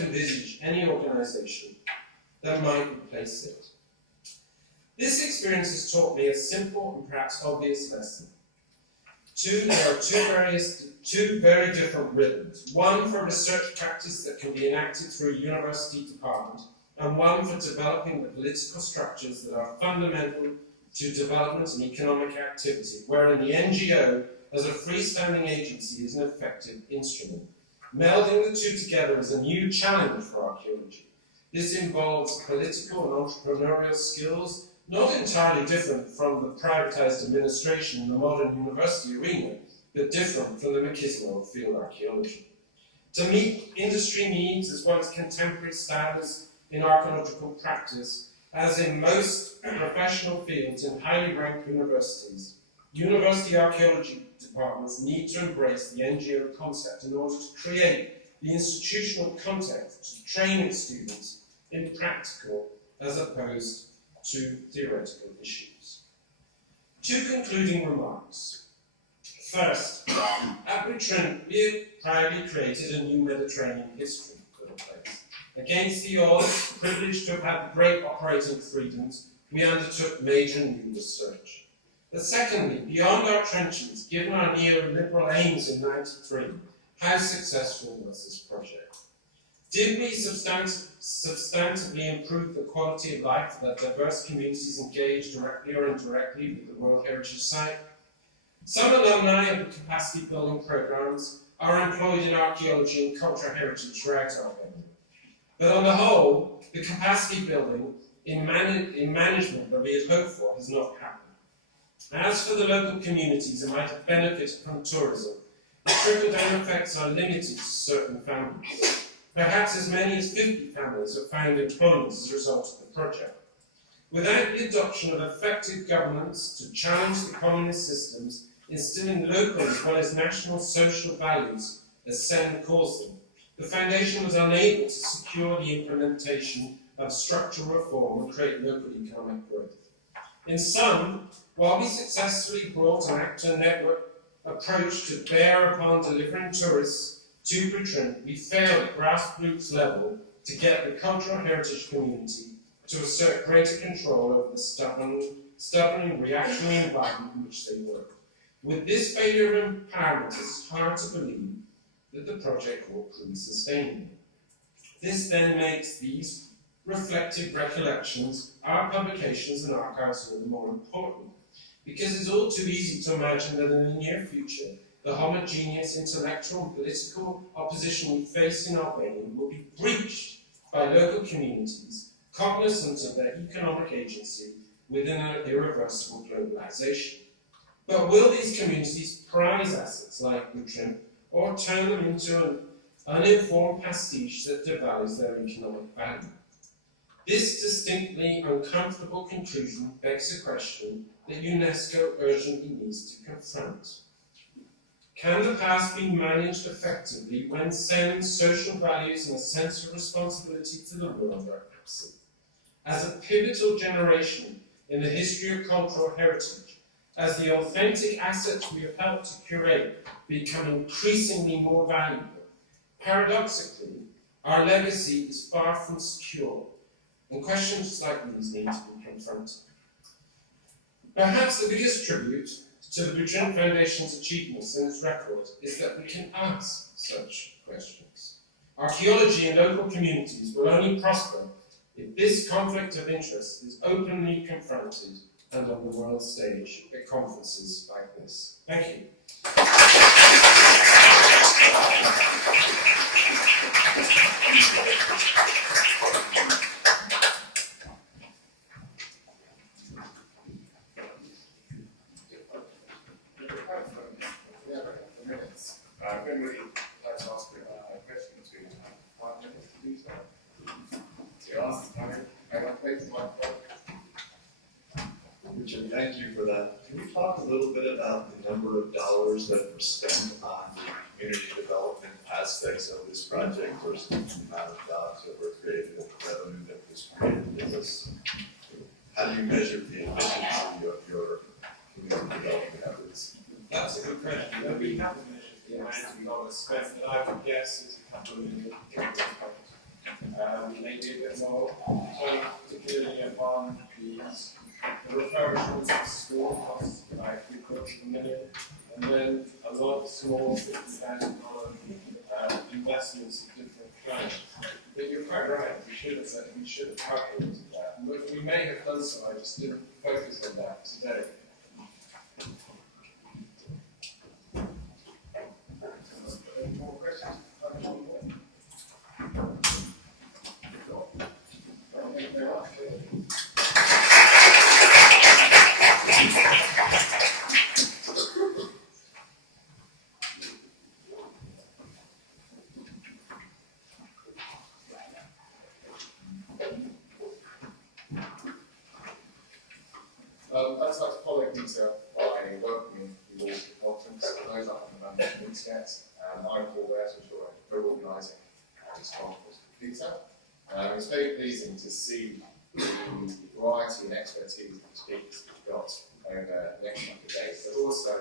envisage any organisation that might replace it. This experience has taught me a simple and perhaps obvious lesson. There are two very different rhythms. One for research practice that can be enacted through a university department, and one for developing the political structures that are fundamental to development and economic activity, wherein the NGO, as a freestanding agency, is an effective instrument. Melding the two together is a new challenge for archaeology. This involves political and entrepreneurial skills, not entirely different from the privatized administration in the modern university arena, but different from the machismo of field archaeology. To meet industry needs as well as contemporary standards in archaeological practice, as in most professional fields in highly ranked universities, university archaeology departments need to embrace the NGO concept in order to create the institutional context to train its students in practical as opposed to theoretical issues. Two concluding remarks. First, at Burtenshaw, we have proudly created a new Mediterranean history for the place. Against the odds, privileged to have had great operating freedoms, we undertook major new research. But secondly, beyond our trenches, given our neoliberal aims in '93, how successful was this project? Did we substantively improve the quality of life that diverse communities engaged directly or indirectly with the World Heritage Site? Some alumni of the capacity building programs are employed in archaeology and cultural heritage throughout Albania. But on the whole, the capacity building in management that we had hoped for has not happened. As for the local communities that might have benefited from tourism, the trickle-down effects are limited to certain families. Perhaps as many as 50 families have found employment as a result of the project. Without the adoption of effective governance to challenge the communist systems, instilling local as well as national social values, as Sen calls them, the Foundation was unable to secure the implementation of structural reform and create local economic growth. In sum, while we successfully brought an actor network approach to bear upon delivering tourists to Bertrand, we failed at grassroots level to get the cultural heritage community to assert greater control over the stubborn and reactionary environment in which they work. With this failure of empowerment, it is hard to believe that the project will prove sustainable. This then makes these reflective recollections, our publications and archives all the more important, because it's all too easy to imagine that in the near future, the homogeneous intellectual and political opposition we face in Albania will be breached by local communities cognizant of their economic agency within an irreversible globalization. But will these communities prize assets like Bertrand or turn them into an uninformed pastiche that devalues their economic value? This distinctly uncomfortable conclusion begs a question that UNESCO urgently needs to confront. Can the past be managed effectively when Sen's social values and a sense of responsibility to the world are absent? As a pivotal generation in the history of cultural heritage, as the authentic assets we have helped to curate become increasingly more valuable, paradoxically, our legacy is far from secure, and questions like these need to be confronted. Perhaps the biggest tribute to the Bertrand Foundation's achievements and its record is that we can ask such questions. Archaeology in local communities will only prosper if this conflict of interest is openly confronted and on the world stage at conferences like this. Thank you. I'm going to really like to ask a question to 5 minutes to do so. To ask, I want to place my Richard, thank you for that. Can you talk a little bit about the number of dollars that were spent on the community development aspects of this project versus the amount of jobs that were created and the revenue that was created in this? How do you measure the efficiency of your community development efforts? That's a good question. No, we haven't measured the amount of dollars spent, but I would guess is a couple of million. Maybe a bit more, so particularly upon the refurbishment of the school costs like $750,000, and then a lot of small $50,000 investments of different kinds. But you're quite right, we should have calculated that. But we may have done so, I just didn't focus on that today. Any more questions? Thank you very much. I'd like to follow Peter by welcoming you all to the conference. For those I haven't met yet, I'm Paul Ware, so sure for organising this conference with Peter. It's very pleasing to see the variety and expertise of the speakers we've got over the next couple of days, but also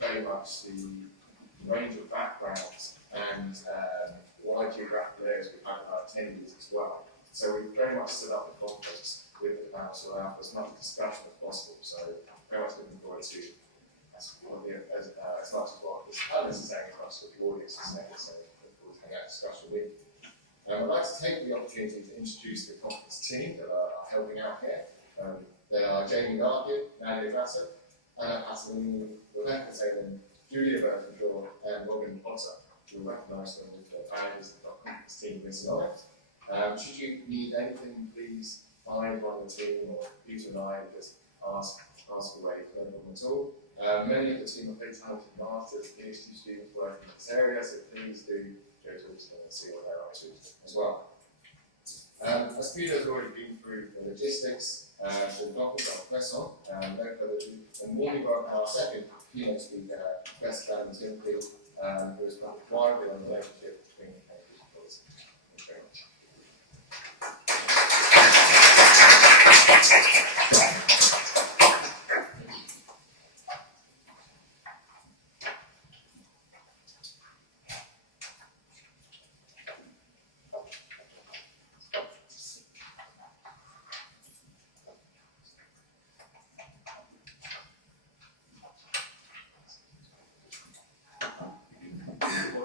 very much the range of backgrounds and wide geographical areas we've had about attendees as well. So we've very much set up the conference with the panel to allow for as much discussion as possible. So very much looking forward to as much as what the panelists are saying, as much as what the audience is saying. So look forward to having that discussion with you. I'd like to take the opportunity to introduce the conference team that are helping out here. They are Jamie Larkin, Nadia Grasser, Anna Hassan, Rebecca Taylor, Julia Burtenshaw, and Robin Potter. You'll recognise them with the badges of the conference team listed on it. Should you need anything, please find one of the team or Peter and I just ask away, no problem at all. Many of the team are big talented masters, PhD students working in this area, so please do go to the team and see what they're up to as well. As Peter's already been through the logistics, we'll drop it on press on, no further ado, and we'll move on our second keynote speaker, Professor Dallen, who has covered widely on the relationship between countries and policy. Thank you very much.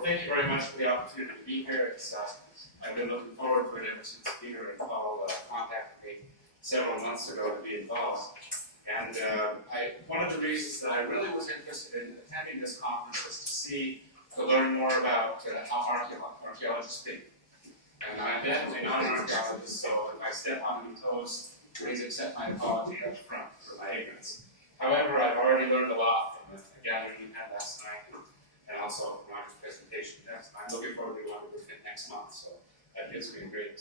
Thank you very much for the opportunity to be here. I've been looking forward to it ever since Peter and Paul contacted me several months ago to be involved. And one of the reasons that I really was interested in attending this conference was to learn more about how archaeologists think. And I'm definitely not an archaeologist, so if I step on any toes, please accept my apology up front for my ignorance. However, I've already learned a lot from the gathering we had last night, and also from my presentation. I'm looking forward to one with it next month, so that gives me a great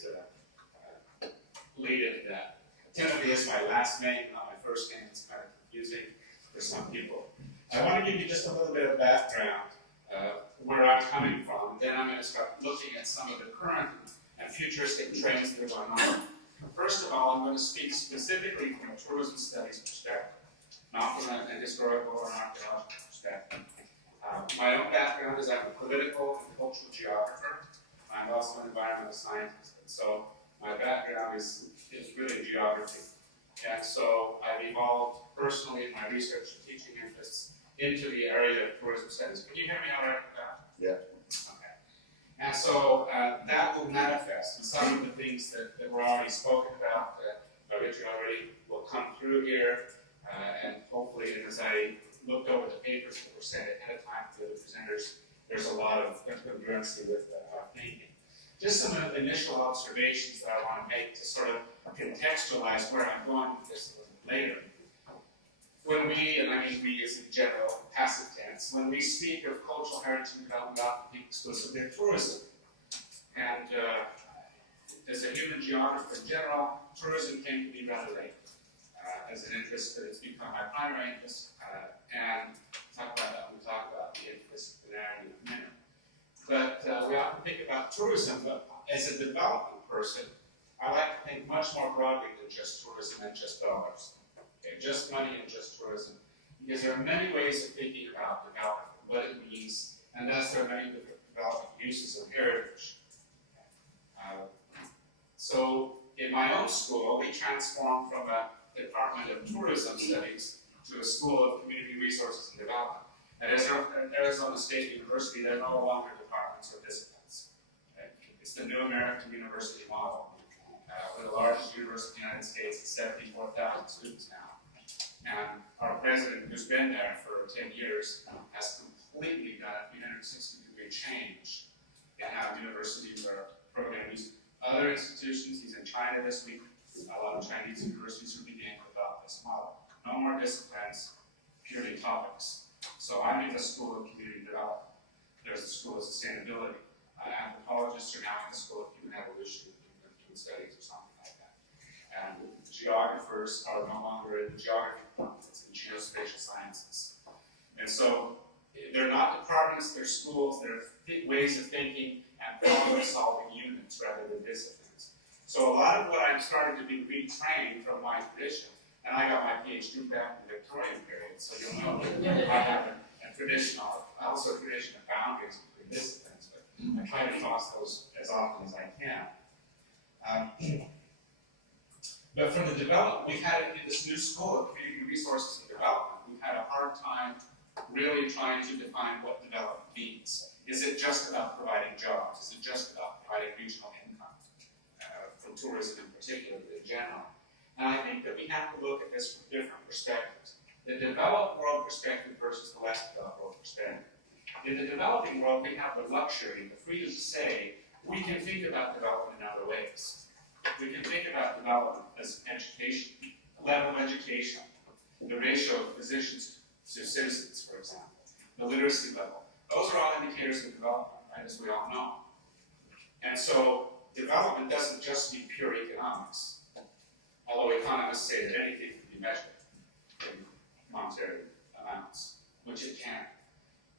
lead into that. Timothy is my last name, not my first name. It's kind of confusing for some people. I want to give you just a little bit of background, where I'm coming from. Then I'm going to start looking at some of the current and futuristic trends that are going on. First of all, I'm going to speak specifically from a tourism studies perspective, not from a historical or an archaeological perspective. My own background is I'm a political and cultural geographer. I'm also an environmental scientist, and so my background is really geography. And so I've evolved personally in my research and teaching interests into the area of tourism studies. Can you hear me all right? Yeah. Okay. And so that will manifest in some of the things that were already spoken about, Richard already will come through here, and hopefully, and as I looked over the papers that were sent ahead of time to the presenters, there's a lot of congruency with our thinking. Just some initial observations that I want to make to sort of contextualize where I'm going with this a little later. When we, and I mean we as in general, passive tense, when we speak of cultural heritage and development, we often think exclusively of tourism. And as a human geographer in general, tourism came to be rather late as an interest that it's become my primary interest. And talk about that when we talk about the interdisciplinarity in a minute. But we often think about tourism, but as a development person, I like to think much more broadly than just tourism and just dollars. Okay, just money and just tourism. Because there are many ways of thinking about development, what it means, and thus there are many different development uses of heritage. So in my own school, we transformed from a Department of Tourism Studies to a School of Community Resources and Development. At Arizona State University, there are no longer departments or disciplines. Okay? It's the new American university model. We're the largest university in the United States, it's 74,000 students now. And our president, who's been there for 10 years, has completely done a 360-degree change in how universities are programmed. Other institutions, he's in China this week, a lot of Chinese universities are beginning to adopt this model. No more disciplines, purely topics. So I'm in the School of Community Development. There's the School of Sustainability. Anthropologists are now in the School of Human Evolution, Human Studies, or something like that. And geographers are no longer in the geography department, it's in geospatial sciences. And so they're not departments, they're schools, they're ways of thinking and problem-solving units rather than disciplines. So a lot of what I'm starting to be retrained from my tradition, and I got my PhD back in the Victorian period, so you'll know that I have a tradition of boundaries between disciplines, but I try to cross those as often as I can. But for the development, we've had in this new School of Community Resources and Development, we've had a hard time really trying to define what development means. Is it just about providing jobs? Is it just about providing regional income? From tourism in particular, in general. And I think that we have to look at this from different perspectives. The developed world perspective versus the less developed world perspective. In the developing world, we have the luxury, the freedom to say, we can think about development in other ways. We can think about development as education, level of education, the ratio of physicians to citizens, for example, the literacy level. Those are all indicators of development, right, as we all know. And so development doesn't just be pure economics, although economists say that anything can be measured in monetary amounts, which it can.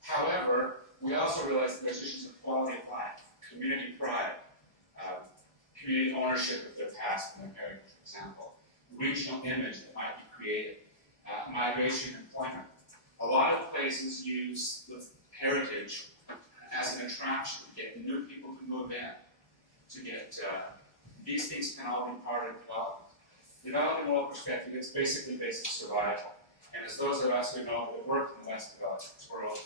However, we also realize that there's issues of quality of life, community pride, community ownership of their past and their heritage, for example, regional image that might be created, migration, employment. A lot of places use the heritage as an attraction to get new people to move in, to get, these things can all be part of development. Developing a world perspective is basically basic survival. And as those of us who know that work in the less developed world,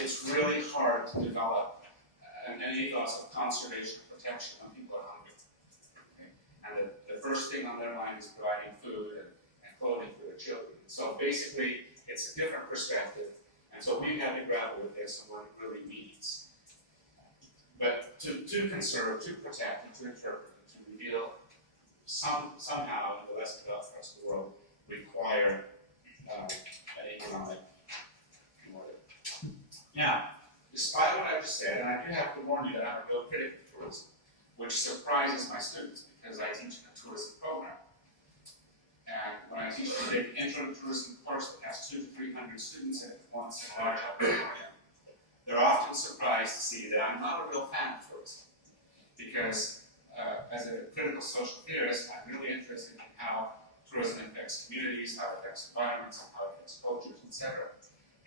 it's really hard to develop an ethos of conservation and protection when people are hungry. Okay? And the first thing on their mind is providing food and clothing for their children. So basically, it's a different perspective. And so we've had to grapple with this and what it really means. But to conserve, to protect, and to interpret, and to reveal somehow in the less developed parts of the world require an economic model. Now, despite what I just said, and I do have to warn you that I'm a real critic of tourism, which surprises my students because I teach a tourism program. And when I teach the big intro to tourism course that has 200 to 300 students in it once in a large auditorium, they're often surprised to see that I'm not a real fan of tourism. Because as a critical social theorist, I'm really interested in how tourism affects communities, how it affects environments, how it affects cultures, etc.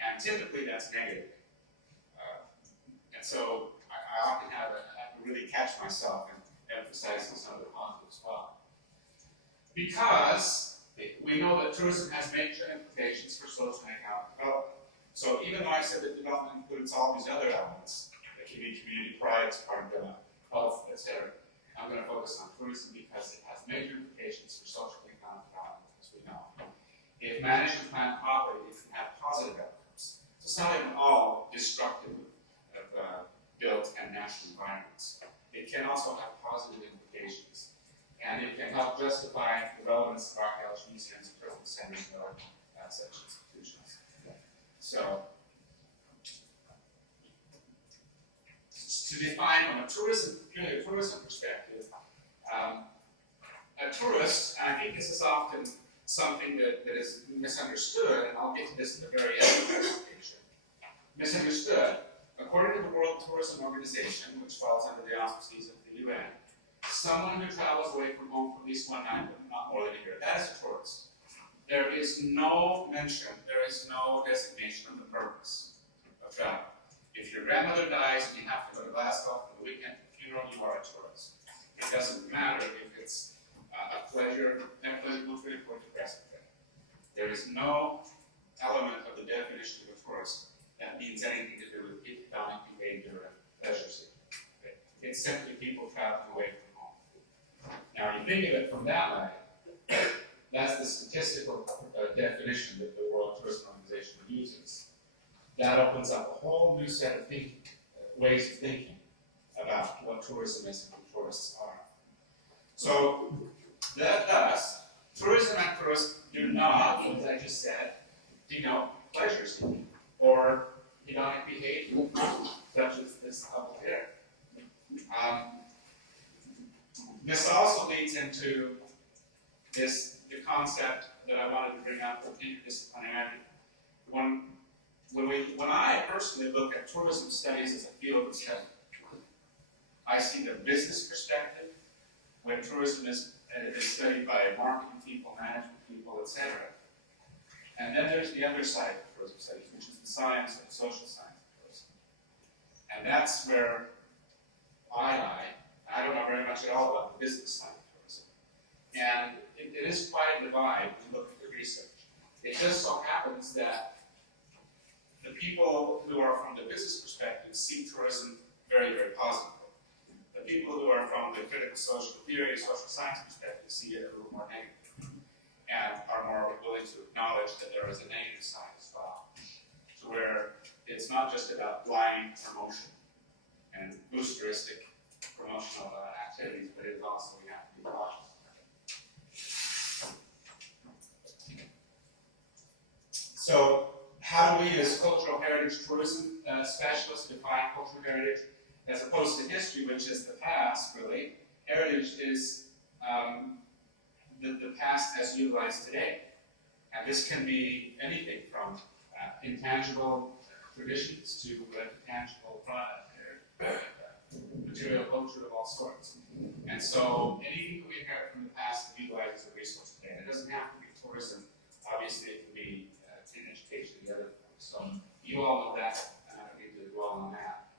And typically that's negative. And so I often have to really catch myself and emphasizing some of the positive as well. Because we know that tourism has major implications for social and economic development. So even though I said that development includes all these other elements, that can be community pride as part of development, health, etc., I'm going to focus on tourism because it has major implications for social and economic development, as we know. If managed and planned properly, it can have positive outcomes. So it's not even all destructive of built and natural environments. It can also have positive implications. And it can help justify the relevance of archaeology museums and tourism centers and other such institutions. So, to define from a purely tourism perspective, a tourist, and I think this is often something that is misunderstood, and I'll get to this at the very end of the presentation. Misunderstood, according to the World Tourism Organization, which falls under the auspices of the UN, someone who travels away from home for at least one night, but not more than a year, that is a tourist. There is no mention, there is no designation of the purpose of travel. If your grandmother dies and you have to go to Glasgow for the weekend funeral, you are a tourist. It doesn't matter if it's a pleasurable trip or a depressing trip. There is no element of the definition of a tourist that means anything to do with economic behavior and pleasure seeking. Okay? It's simply people traveling away from home. Now, you think of it from that way, that's the statistical definition that the World Tourism Organization uses. That opens up a whole new set of ways of thinking about what tourism is and who tourists are. So, thus, tourism and tourists do not, as I just said, denote pleasure seeking or hedonic behavior, such as this level here. This also leads into the concept that I wanted to bring up of interdisciplinarity. When I personally look at tourism studies as a field of study, I see the business perspective, when tourism is studied by marketing people, management people, etc. And then there's the other side of tourism studies, which is the science and social science of tourism. And that's where I lie. I don't know very much at all about the business side of tourism. And it is quite a divide when you look at the research. It just so happens that the people who are from the business perspective see tourism very, very positively. The people who are from the critical social theory, social science perspective see it a little more negative and are more willing to acknowledge that there is a negative side as well, to where it's not just about blind promotion and boosteristic promotional activities, but it is also we have to be cautious. So how do we as cultural heritage tourism specialists define cultural heritage as opposed to history, which is the past, really? Heritage is the past as utilized today. And this can be anything from intangible traditions to tangible material culture of all sorts. And so anything that we inherit from the past we utilize as a resource today. And it doesn't have to be tourism. Obviously, it can be in education and the other things. So you all know that, and I don't need to dwell on that.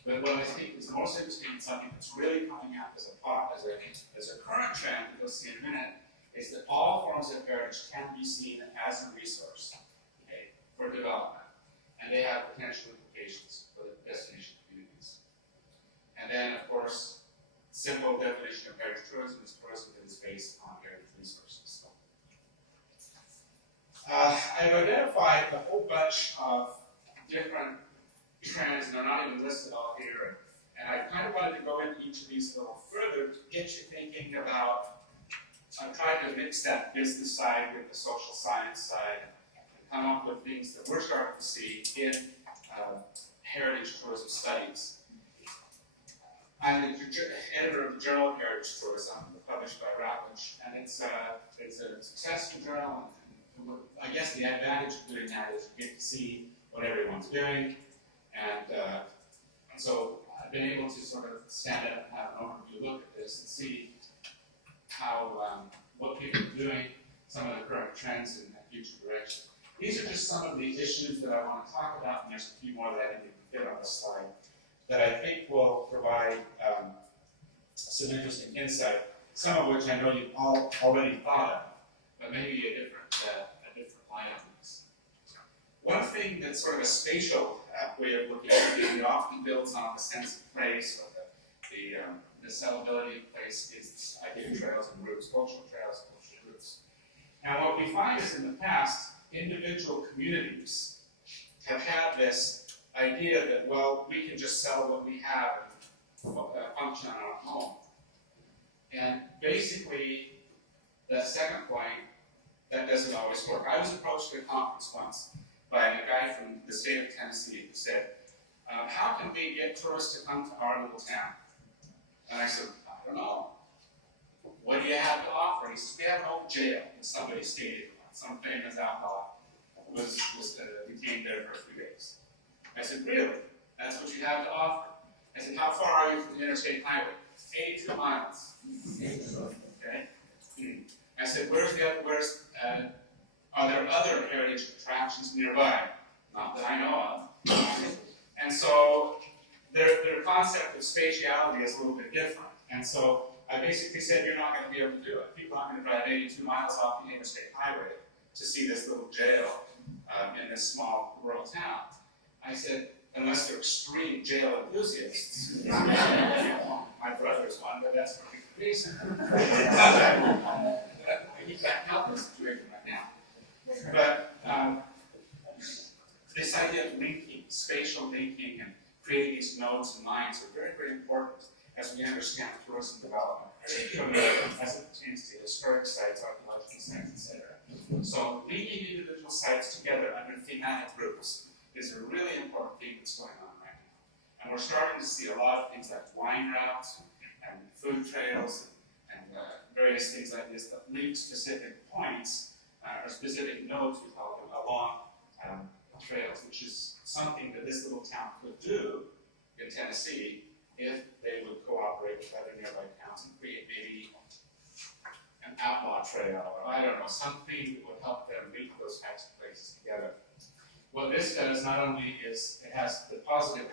But what I think is most interesting and something that's really coming out as a current trend that you'll see in a minute is that all forms of heritage can be seen as a resource, okay, for development. And they have potential implications for the destination communities. And then, of course, simple definition of heritage tourism is tourism that is based on heritage resources. I've identified a whole bunch of different trends, and they're not even listed all here. And I kind of wanted to go into each of these a little further to get you thinking about, I'm trying to mix that business side with the social science side and come up with things that we're starting to see in heritage tourism studies. I'm the editor of the Journal of Heritage Tourism, published by Routledge, and it's a successful journal. And I guess the advantage of doing that is you get to see what everyone's doing, and so I've been able to sort of stand up and have an overview look at this and see how what people are doing, some of the current trends and future direction. These are just some of the issues that I want to talk about, and there's a few more that I didn't even fit on this slide, that I think will provide some interesting insight, some of which I know you've all already thought of, but maybe a different light on this. One thing that's sort of a spatial way of looking at it, it often builds on the sense of place, or the sellability of place, is this idea of trails and routes, cultural trails, cultural routes. Now what we find is in the past, individual communities have had this idea that, well, we can just sell what we have and function on our home. And basically, that second point, that doesn't always work. I was approached at a conference once by a guy from the state of Tennessee who said, how can we get tourists to come to our little town? And I said, I don't know. What do you have to offer? He said, we have an old jail that somebody stayed in. Some famous outlaw was detained there for a few days. I said, really? That's what you have to offer? I said, how far are you from the interstate highway? 82 miles. Okay? I said, are there other heritage attractions nearby? Not that I know of. And so their concept of spatiality is a little bit different. And so I basically said, you're not going to be able to do it. People aren't going to drive 82 miles off the interstate highway to see this little jail in this small rural town. I said, unless they're extreme jail enthusiasts. My brother's one, but that's for a good reason. He can't help the situation right now. But this idea of linking, spatial linking, and creating these nodes and lines are very, very important as we understand tourism development, particularly as it pertains to historic sites, archaeological sites, etc. So linking individual sites together under thematic groups is a really important thing that's going on right now. And we're starting to see a lot of things like wine routes and food trails and various things like this that link specific points or specific nodes, we call them, along trails, which is something that this little town could do in Tennessee if they would cooperate with other nearby towns and create maybe an outlaw trail, or I don't know, something that would help them link those types of places together. What this does not only is it has the positive,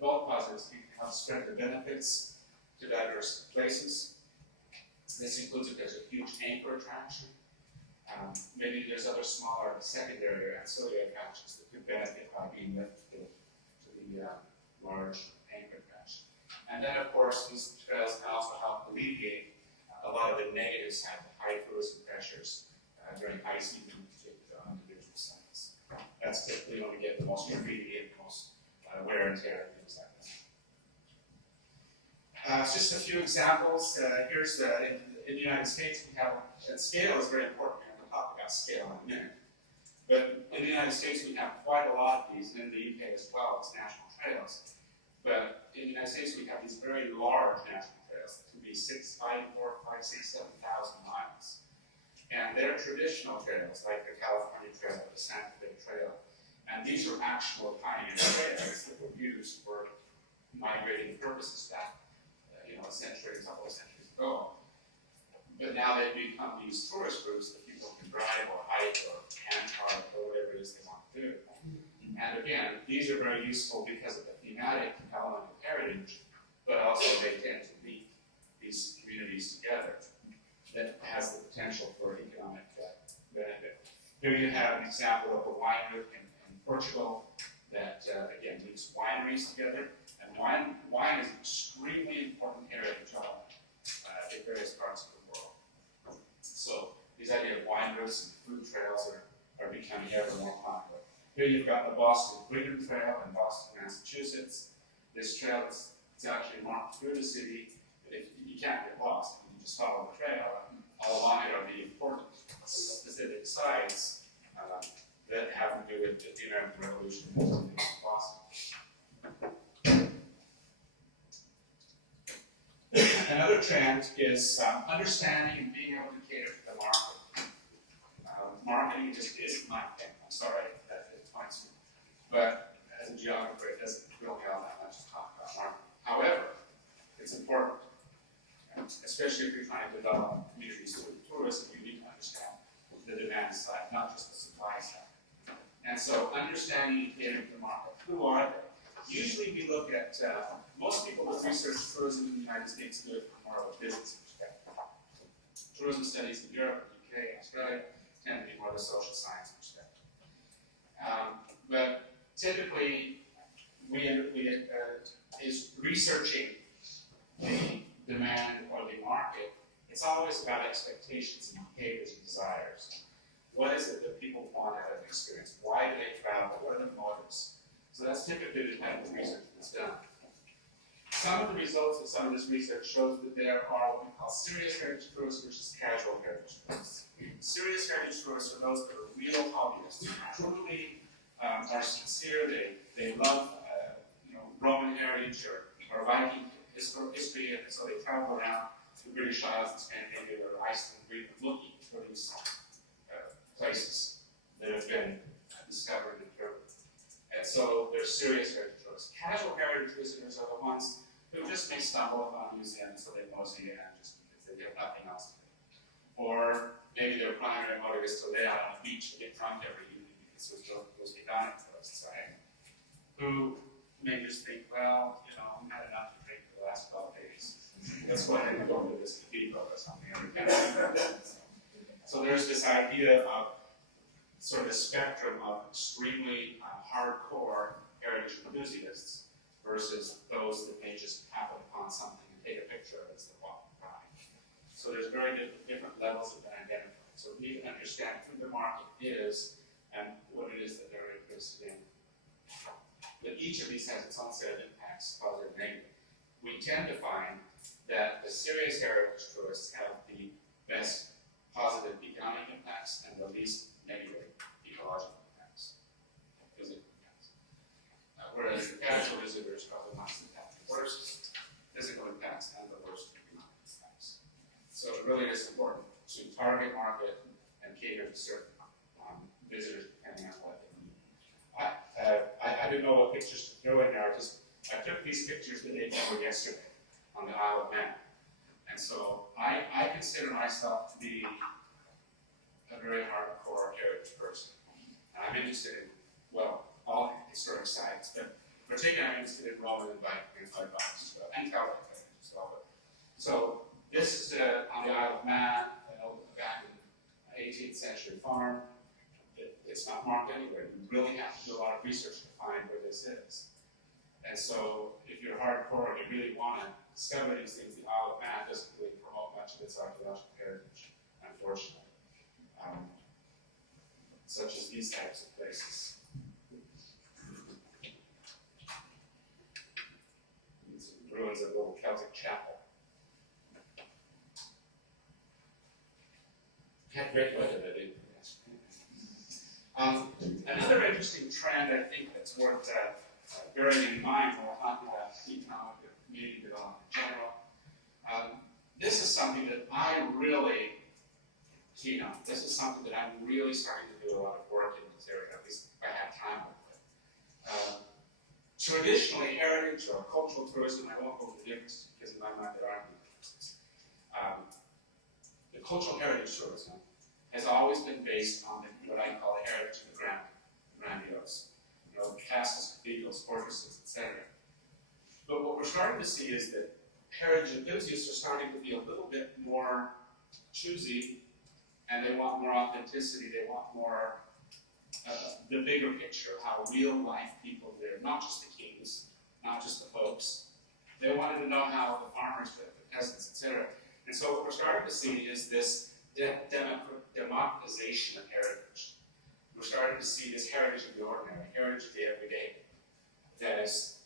both positives, it can help spread the benefits to diverse places. This includes if there's a huge anchor attraction. Maybe there's other smaller secondary or ancillary attractions that could benefit by being lifted to the large anchor attraction. And then, of course, these trails can also help alleviate a lot of the negative side, the high tourism pressures during high season on individual sites. That's typically when we get the most graffiti and the most wear and tear and things like that. Just a few examples. Here's in the United States, we have, and scale is very important. We'll talk about scale in a minute. But in the United States, we have quite a lot of these, and in the UK as well as national trails. But in the United States, we have these very large national trails that can be 7,000 miles. And they're traditional trails, like the California Trail or the Santa Fe Trail. And these are actual pioneer trails that were used for migrating purposes back, a century, a couple of centuries ago. But now they've become these tourist routes that people can drive or hike or handcart or whatever it is they want to do. And again, these are very useful because of the thematic element of heritage, but also they tend to link these communities together that has the potential for economic benefit. Here you have an example of a wine route in Portugal that, again, links wineries together. And wine is an extremely important heritage element in various parts of the world. So these idea of wine routes and food trails are becoming ever more popular. Here you've got the Boston Freedom Trail in Boston, Massachusetts. This trail is actually marked through the city. You can't get lost. You just follow the trail. All along it are the important specific sites that have to do with the American Revolution in Boston. Another trend is understanding and being able to cater to the market. Marketing just is my thing. I'm sorry that it points me. But as a geographer, it doesn't really all that much to talk about marketing. However, it's important, especially if you're trying to develop communities through tourism, you need to understand the demand side, not just the supply side. And so understanding and catering to the market. Who are they? Usually we look at, most people that research tourism in the United States do it from more of a business perspective. Tourism studies in Europe, UK, Australia tend to be more of a social science perspective. But typically, is researching the demand or the market, it's always about expectations and behaviors and desires. What is it that people want out of an experience? Why do they travel? What are the motives? So that's typically the type of research that's done. Some of the results of some of this research shows that there are what we call serious heritage tourists versus casual heritage tourists. Serious heritage tourists are those that are real hobbyists, who truly are sincere. They love Roman heritage or Viking history, and so they travel around the British Isles and Scandinavia or Iceland, Greenland, looking for these places that have been discovered and proven. And so they're serious heritage tourists. Casual heritage visitors are the ones who just may stumble upon a museum, so they mosey in just because they have nothing else to do. Or maybe their primary motive is to lay out on the beach and get drunk every evening because those hedonic tourists, right? Who may just think, well, I've had enough to drink for the last 12 days. Let's go ahead and go to this cathedral or something. So there's this idea of sort of a spectrum of extremely hardcore heritage enthusiasts versus those that may just happen upon something and take a picture of it as they walk by. So there's very different levels of that identified. So we need to understand who the market is and what it is that they're interested in. But each of these has its own set of impacts, positive and negative. We tend to find that the serious heritage tourists have the best positive economic impacts and the least negative ecological impacts, physical impacts. Whereas the casual visitors are the ones that have the worst physical impacts and the worst economic impacts. So it really is important to target market and cater to certain visitors depending on what they need. I didn't know what pictures to throw in there. I took these pictures the day before yesterday on the Isle of Man. And so I consider myself to be a very hardcore heritage person. And I'm interested in, all historic sites, but particularly I'm interested in Roman and Viking as well, and Celtic heritage as well. So this is on the Isle of Man, back in 18th century farm. It's not marked anywhere. You really have to do a lot of research to find where this is. And so if you're hardcore and you really want to discover these things, the Isle of Man doesn't really promote much of its archaeological heritage, unfortunately. Such as these types of places. These ruins of a little Celtic chapel. Had great weather that day. interesting trend, I think, that's worth bearing in mind when we're talking about economic and community development in general. This is something that I really keen on. This is something that I'm really starting to do a lot of work in this area, at least if I have time with it. Traditionally, heritage or cultural tourism, I won't go into the differences because in my mind there aren't any differences. The cultural heritage tourism has always been based on what I call the heritage of the grandiose. You know, castles, cathedrals, fortresses, etc. But what we're starting to see is that heritage enthusiasts are starting to be a little bit more choosy, and they want more authenticity, they want more the bigger picture of how real life people live, not just the kings, not just the folks. They wanted to know how the farmers live, the peasants, etc. And so what we're starting to see is this democratization of heritage. We're starting to see this heritage of the ordinary, heritage of the everyday. That is,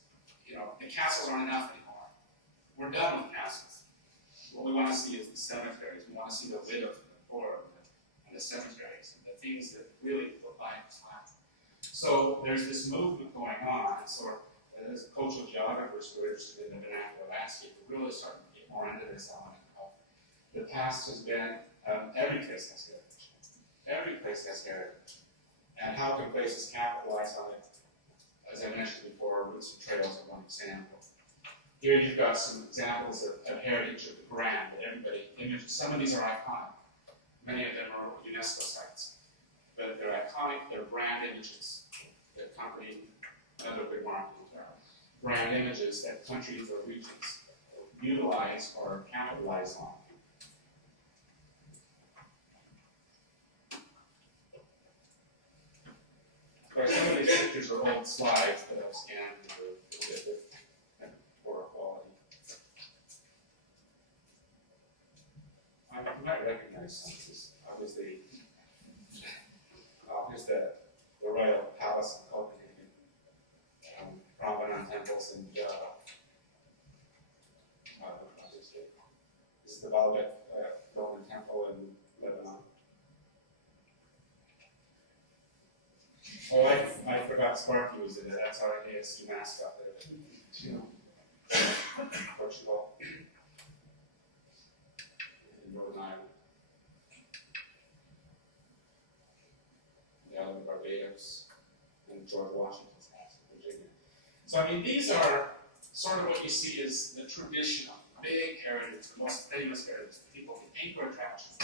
you know, the castles aren't enough anymore. We're done with castles. What we want to see is the cemeteries. We want to see the widows and the poor and the cemeteries and the things that really put life is life. So there's this movement going on, and sort of as cultural geographers who are interested in the vernacular landscape, we're really starting to get more into this element of the past has been, every place has heritage. Every place has heritage. And how can places capitalize on it? As I mentioned before, roots and trails are one example. Here you've got some examples of heritage of the grand that everybody images. Some of these are iconic. Many of them are UNESCO sites. But they're iconic, they're brand images that accompany another big marketing term. Brand images that countries or regions utilize or capitalize on. Right, some of these pictures are old slides that I've scanned to a little bit with poor quality. You might recognize some of these. Obviously, here's the Royal Palace in Copenhagen, Prambanan temples in Java. This is the Baalbek Roman temple in Lebanon. Oh, I forgot Sparky was in it. That's our ASU mascot there. Portugal. In Rhode Island. The island of Barbados. And George Washington's house in Virginia. So, I mean, these are sort of what you see as the traditional, big heritage, the most famous heritage, the people, the anchor attractions.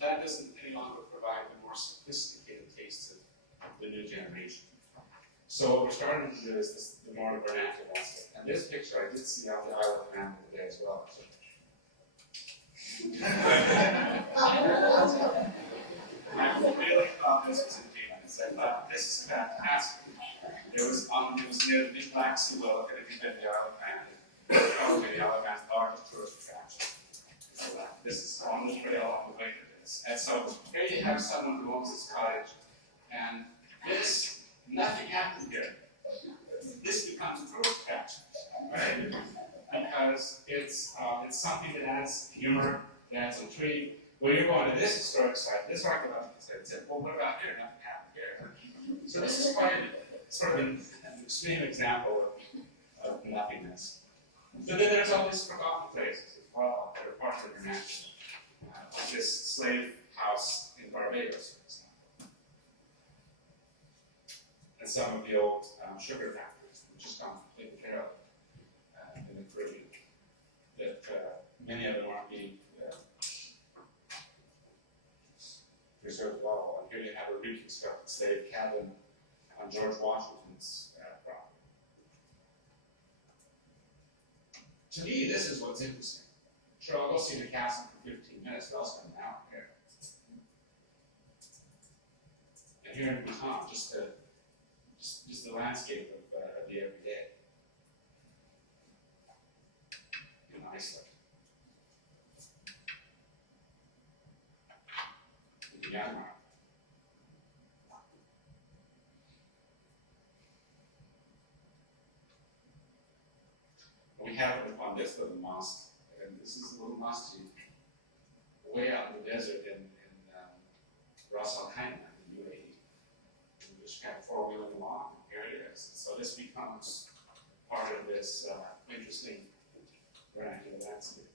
That doesn't any longer provide the more sophisticated tastes of the new generation. So what we're starting to do is this, the more vernacular aspect. And this picture I did see out the Isle of Man today as well. I really thought this was ingenious. I thought this is fantastic. It was near the big Black Sea well, it had been the Isle of Man. Probably the Isle of Man's largest tourist attraction. So this is on the trail on the way to this. And so here you have someone who owns this cottage, and this, nothing happened here. This becomes a tourist attraction, right? Because it's something that adds humor, that adds intrigue. When you're going to this historic site, this archaeological site, well, what about here? Nothing happened here. So this is quite sort of an extreme example of nothingness. But then there's all these forgotten places as well that are part of the international. Like this slave house in Barbados, for example. And some of the old sugar factories, which just gone taken care of in the Caribbean. That many of them aren't being preserved well. And here you have a reconstructed slave cabin on George Washington's property. To me, this is what's interesting. Sure, I'll go see the castle for 15 minutes, but I'll spend an hour here. And here in Bhutan, just the landscape of the everyday. In Iceland. In Myanmar. We have it on this little mosque, and this is a little mosque way out in the desert in Ras Al Khaimah, in the UAE. four-wheeling along, and here it is. So this becomes part of this interesting vernacular landscape.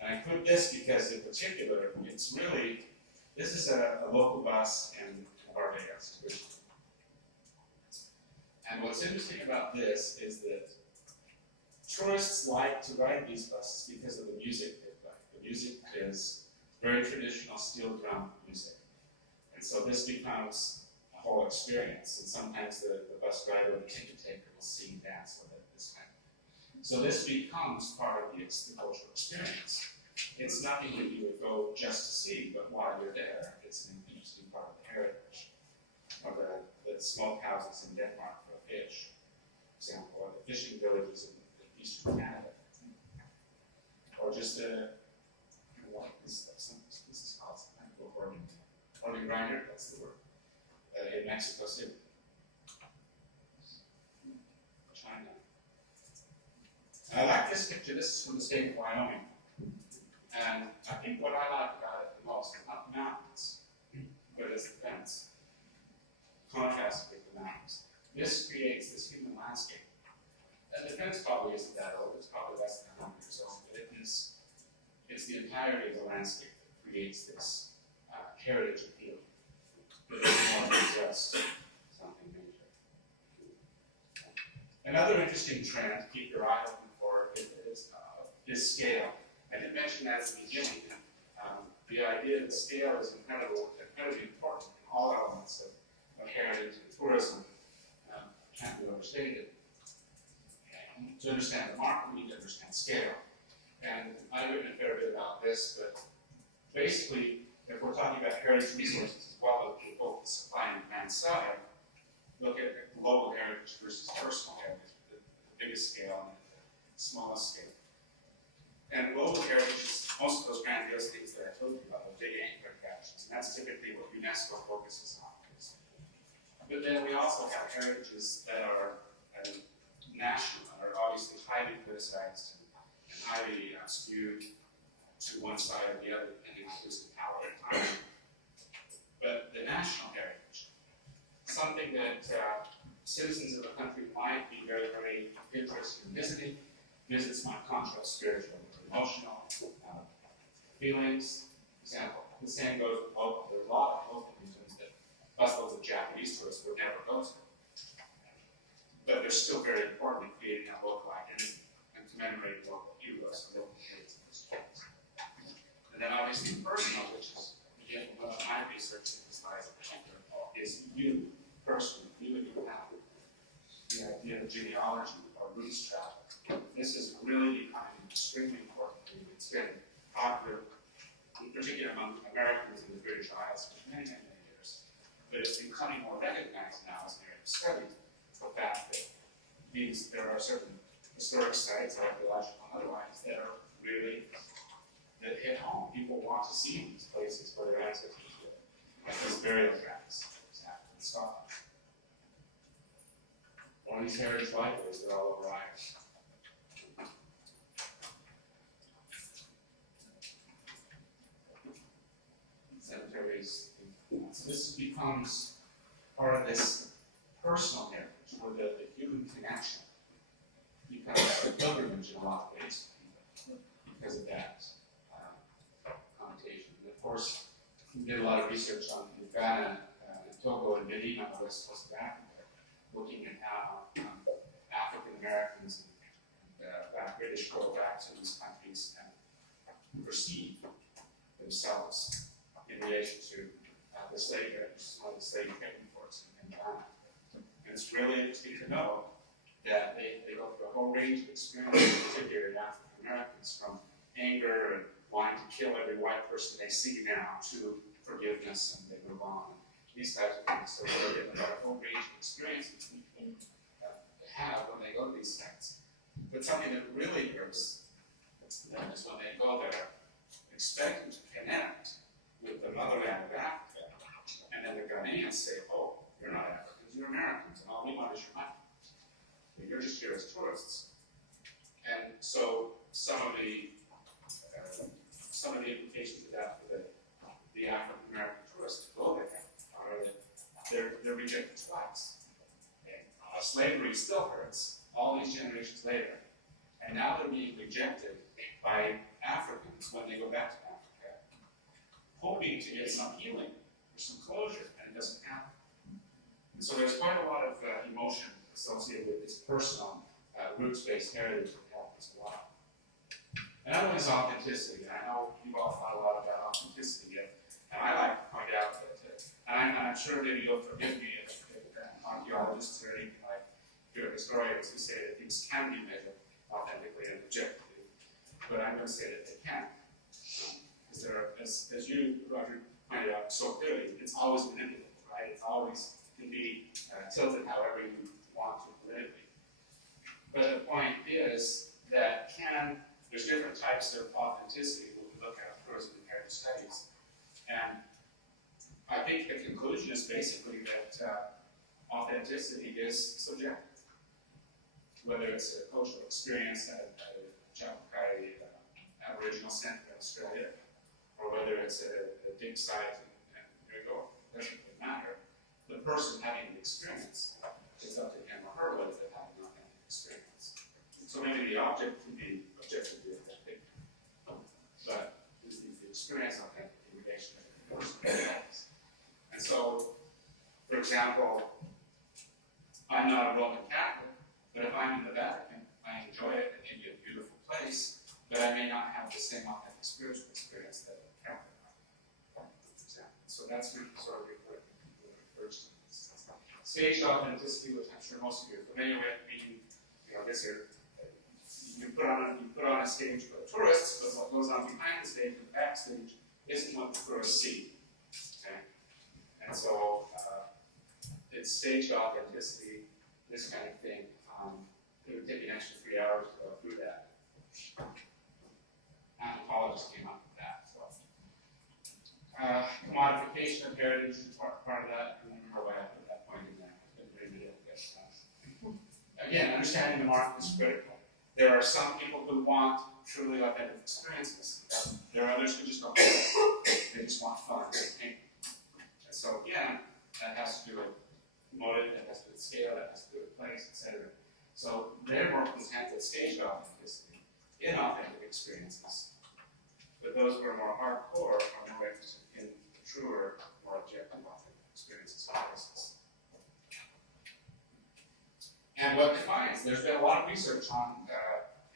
And I put this because in particular, it's really, this is a local bus in Barbados. And what's interesting about this is that tourists like to ride these buses because of the music they play. The music is very traditional steel drum music. And so this becomes a whole experience. And sometimes the bus driver or the ticket taker will sing, dance with it, this kind of thing. So this becomes part of the cultural experience. It's nothing that you would go just to see, but while you're there, it's an interesting part of the heritage of the smokehouses in Denmark for fish, for example, or the fishing villages in eastern Canada, or just what is this is called some kind of organ grinder, that's the word, in Mexico City, China. And I like this picture. This is from the state of Wyoming. And I think what I like about it the most is not the mountains, but it's the fence. Contrasted with the mountains. This creates this human landscape. And the fence probably isn't that old, it's probably less than 100 years old, but it's the entirety of the landscape that creates this heritage appeal. But it's more than just something major. Another interesting trend to keep your eye open for is scale. I did mention that at the beginning. The idea that scale is incredibly important in all elements of heritage and tourism can't be overstated. To understand the market, we need to understand scale. And I've written a fair bit about this, but basically, if we're talking about heritage resources as well as both the supply and demand side, look at global heritage versus personal heritage, the biggest scale and the smallest scale. And global heritage is most of those grandiose things that I told you about, the big anchor attractions, and that's typically what UNESCO focuses on. But then we also have heritages that are national, and are obviously highly politicized and highly skewed to one side or the other, depending on who's in power at the time. But the national heritage, something that citizens of the country might be very, very interested in visiting. Visits might contrast spiritual or emotional feelings. For example, the same goes with local. There are a lot of local museums that busloads of Japanese tourists would never go to. But they're still very important in creating that local identity and commemorating local heroes and local heritage. And then obviously personal, which is, again, one of my research emphasizes in particular, is you, personally, you and your family. The idea of genealogy or roots travel. This is really becoming extremely important. It's been popular, in particular among Americans in the British Isles for many, many, many years. But it's becoming more recognized now as an area of study. The fact that there are certain historic sites, archaeological and otherwise, that are really, that hit home. People want to see these places where their ancestors lived. Like this burial grounds, for example, in Scotland. One of these heritage libraries that are all over Ireland. Cemeteries. So this becomes part of this personal heritage, where the human connection becomes a pilgrimage in a lot of ways because of that connotation. And of course, we did a lot of research on Ghana, Togo, and Benin on the west coast of Africa, looking at how African Americans and British go back to these countries and perceive themselves in relation to the slave trade, which is one of the slave trading ports in Ghana. And it's really interesting to know that they go through a whole range of experiences, particularly African Americans, from anger and wanting to kill every white person they see now to forgiveness, and they move on. These types of things. So they're getting a whole range of experiences that people have when they go to these sites. But something that really hurts them is when they go there expecting to connect with the motherland of Africa, and then the Ghanaians say, oh, you're not Africans, you're Americans, and all we want is your money. You're just here as tourists. And so some of the implications of that for the African American tourists who go there are that they're rejected slavery still hurts all these generations later. And now they're being rejected by Africans when they go back to Africa, hoping to get some healing or some closure, and it doesn't happen. And so there's quite a lot of emotion associated with this personal roots-based heritage that happens a lot. Another one is authenticity. I know you've all thought a lot about authenticity, and I like to point out that, and I'm sure maybe you'll forgive me if archaeologists or anything like your historians who say that things can be measured authentically and objectively, but I'm going to say that they can't. Because there are, as you, Roger, pointed out so clearly, it's always manipulated, right? It's always can be tilted however you want to politically. But the point is that there's different types of authenticity when we look at tourism and heritage studies. And I think the conclusion is basically that authenticity is subjective. Whether it's a cultural experience at a Jamaicai Aboriginal Centre in Australia, or whether it's a dig site in Rigo, doesn't really matter. The person having the experience, it's up to him or her whether they're having an authentic experience. So maybe the object can be objectively authentic, but is the experience authentic in relation to the person? And so, for example, I'm not a Roman Catholic, but if I'm in the Vatican, I enjoy it, it may be a beautiful place, but I may not have the same authentic spiritual experience that a Catholic might, for example. So that's sort of what it refers to. Staged authenticity, which I'm sure most of you are familiar with, meaning, this here, you put on a stage for the tourists, but what goes on behind the stage and the backstage isn't what the tourists see. Okay? And so it's staged authenticity, this kind of thing. It would take an extra 3 hours to go through that. Anthropologists came up with that. So. Commodification of heritage is part of that. I don't remember why I put that point in there. It's been very difficult. Again, understanding the market is critical. There are some people who want truly authentic experiences. There are others who just don't want it. They just want fun and entertainment. And so again, that has to do with motive, that has to do with scale, that has to do with place, etc. So they're more content with staged authenticity, inauthentic experiences. But those who are more hardcore are more interested in truer, more objective authentic experiences and places. And what defines? There's been a lot of research on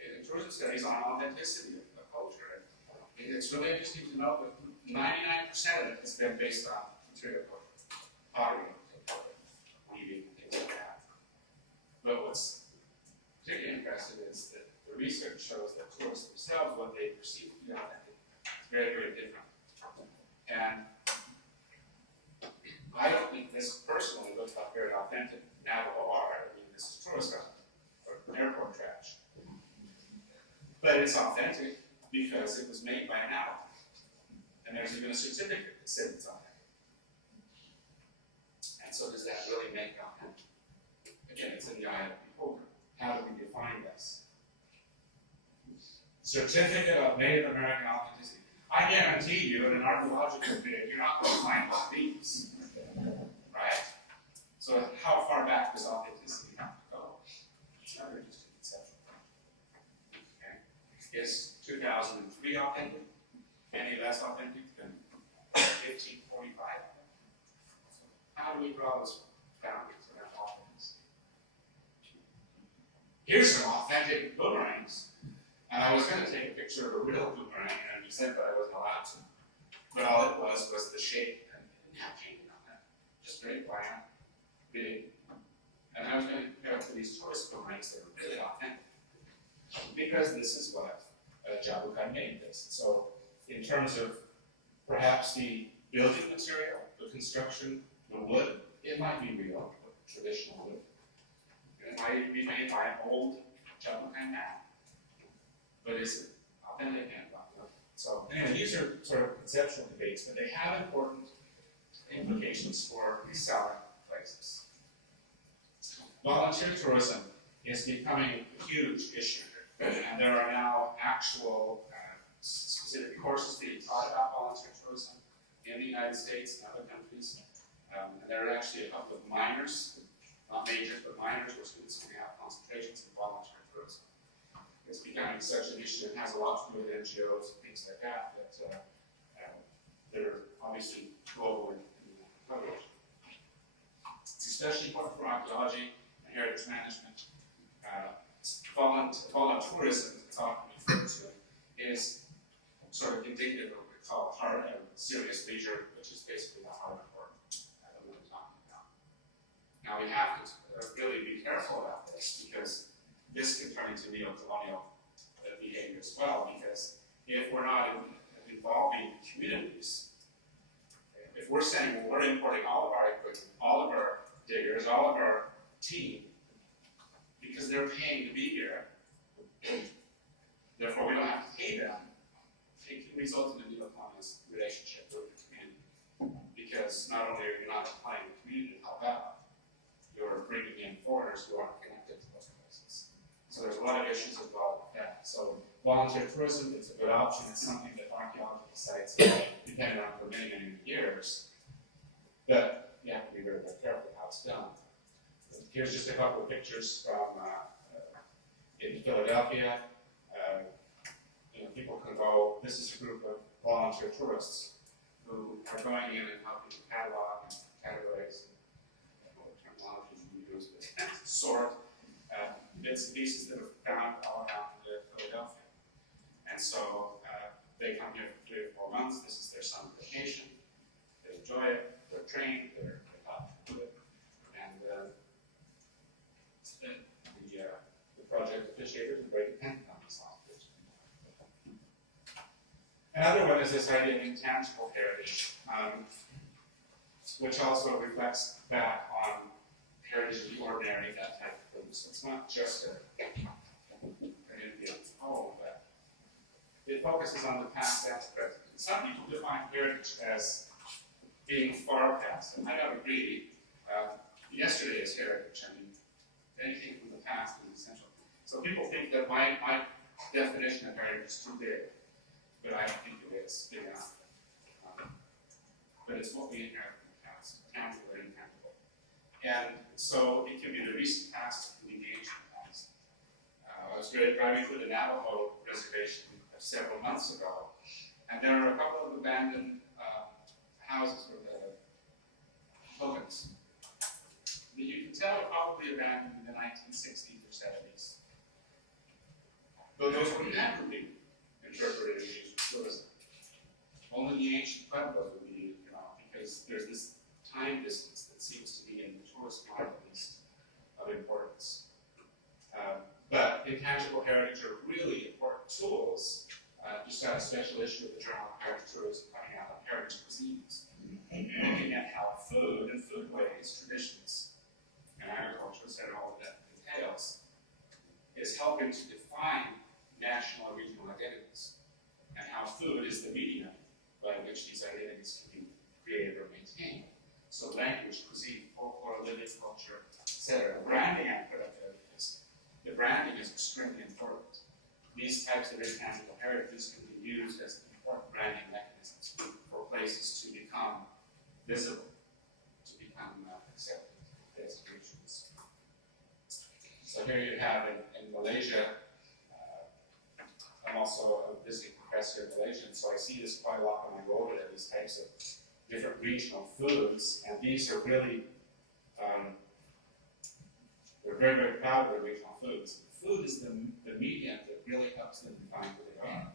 in tourism studies on authenticity of culture. And it's really interesting to note that 99% of it has been based on material culture, pottery, weaving, things like that. But what's particularly impressive is that the research shows that tourists themselves, what they perceive to be authentic, is very, very different. And I don't think this personally looks like very authentic Navajo art. I mean, this is tourist art or airport trash. But it's authentic because it was made by an Navajo. And there's even a certificate that says it's authentic. And so does that really make it authentic? Again, it's in the eye of the beholder. How do we define this? Certificate of Native American authenticity. I guarantee you, in an archaeological dig, you're not going to find one of these. Right? So how far back does authenticity have to go? It's never just an conceptual thing. Okay. Is 2003 authentic? Any less authentic than 1545? How do we draw those boundaries around authenticity? Here's some authentic boomerangs. And I was going to take a picture of a real boomerang, and you said that I wasn't allowed to. But all it was the shape and packaging on it. Just very bland, big. And I was going to compare it to these tourist boomerangs that are really authentic. Because this is what Jamaicai made this. So in terms of perhaps the building material, the construction, the wood, it might be real, traditional wood. It might be made by an old Jamaicai man. But is it authentic and not? So anyway, these are sort of conceptual debates, but they have important implications for reselling places. Volunteer tourism is becoming a huge issue, and there are now actual specific courses being taught about volunteer tourism in the United States and other countries. And there are actually a couple of minors not majors but minors, where students can have concentrations in volunteer tourism. It's becoming such an issue and has a lot to do with NGOs and things like that that are obviously global in coverage. It's especially important for archaeology and heritage management. Voluntourism, it's often referred to, is sort of indicative of what we call hard and serious leisure, which is basically the hardcore that we're talking about. Now we have to really be careful about this, because this can turn into neo-colonial behavior as well, because if we're not involving communities, if we're saying, well, we're importing all of our equipment, all of our diggers, all of our team, because they're paying to be here, therefore we don't have to pay them, it can result in a neo-colonialist relationship with the community. Because not only are you not applying the community to help out, you're bringing in foreigners who aren't connected to those places. So there's a lot of issues involved with that. So volunteer tourism is a good option. It's something that archaeological sites have depended on for many, many years. But you have to be very, very careful how it's done. Here's just a couple of pictures from in Philadelphia. People can go. This is a group of volunteer tourists who are going in and helping to catalog and categorize, what terminology we use, but sort bits and pieces that are found all around Philadelphia. And so they come here for 3 or 4 months. This is their summer vacation. They enjoy it. They're trained. They're taught to do it. And the project officiators are very dependent on this language. Another one is this idea of intangible heritage, which also reflects back on heritage of the ordinary, that type of thing. So it's not just an entity of its own, but it focuses on the past and the present. And some people define heritage as being far past, and I don't agree. Yesterday is heritage. I mean, anything from the past is essential. So people think that my definition of heritage is too big, but I don't think it is big enough. But it's what we inherit from the past, tangible and intangible. And so it can be the recent past, it can be the ancient past. I was driving through the Navajo reservation several months ago, and there are a couple of abandoned houses with tokens that you can tell are probably abandoned in the 1960s or 70s. Though those would never be interpreted as used for tourism. Only the ancient pueblos would be, because there's this time distance that seems to be in the tourist part, at least, of importance. But intangible heritage are really important tools. Just got a special issue of the Journal of Heritage Tourism coming out on heritage cuisines, looking at how food and foodways, traditions, and agriculture, and all of that entails, is helping to define national and regional identities, and how food is the medium by which these identities can be created or maintained. So language, cuisine, folklore, living culture, etc. Branding, I put up there because the branding is extremely important. These types of intangible heritages can be used as important branding mechanisms for places to become visible, to become accepted destinations. So here you have in Malaysia, I'm also a visiting professor in Malaysia, so I see this quite a lot when I go over there, these types of different regional foods, and these are really, they're very, very proud of their regional foods. Food is the medium that really helps them define who they are.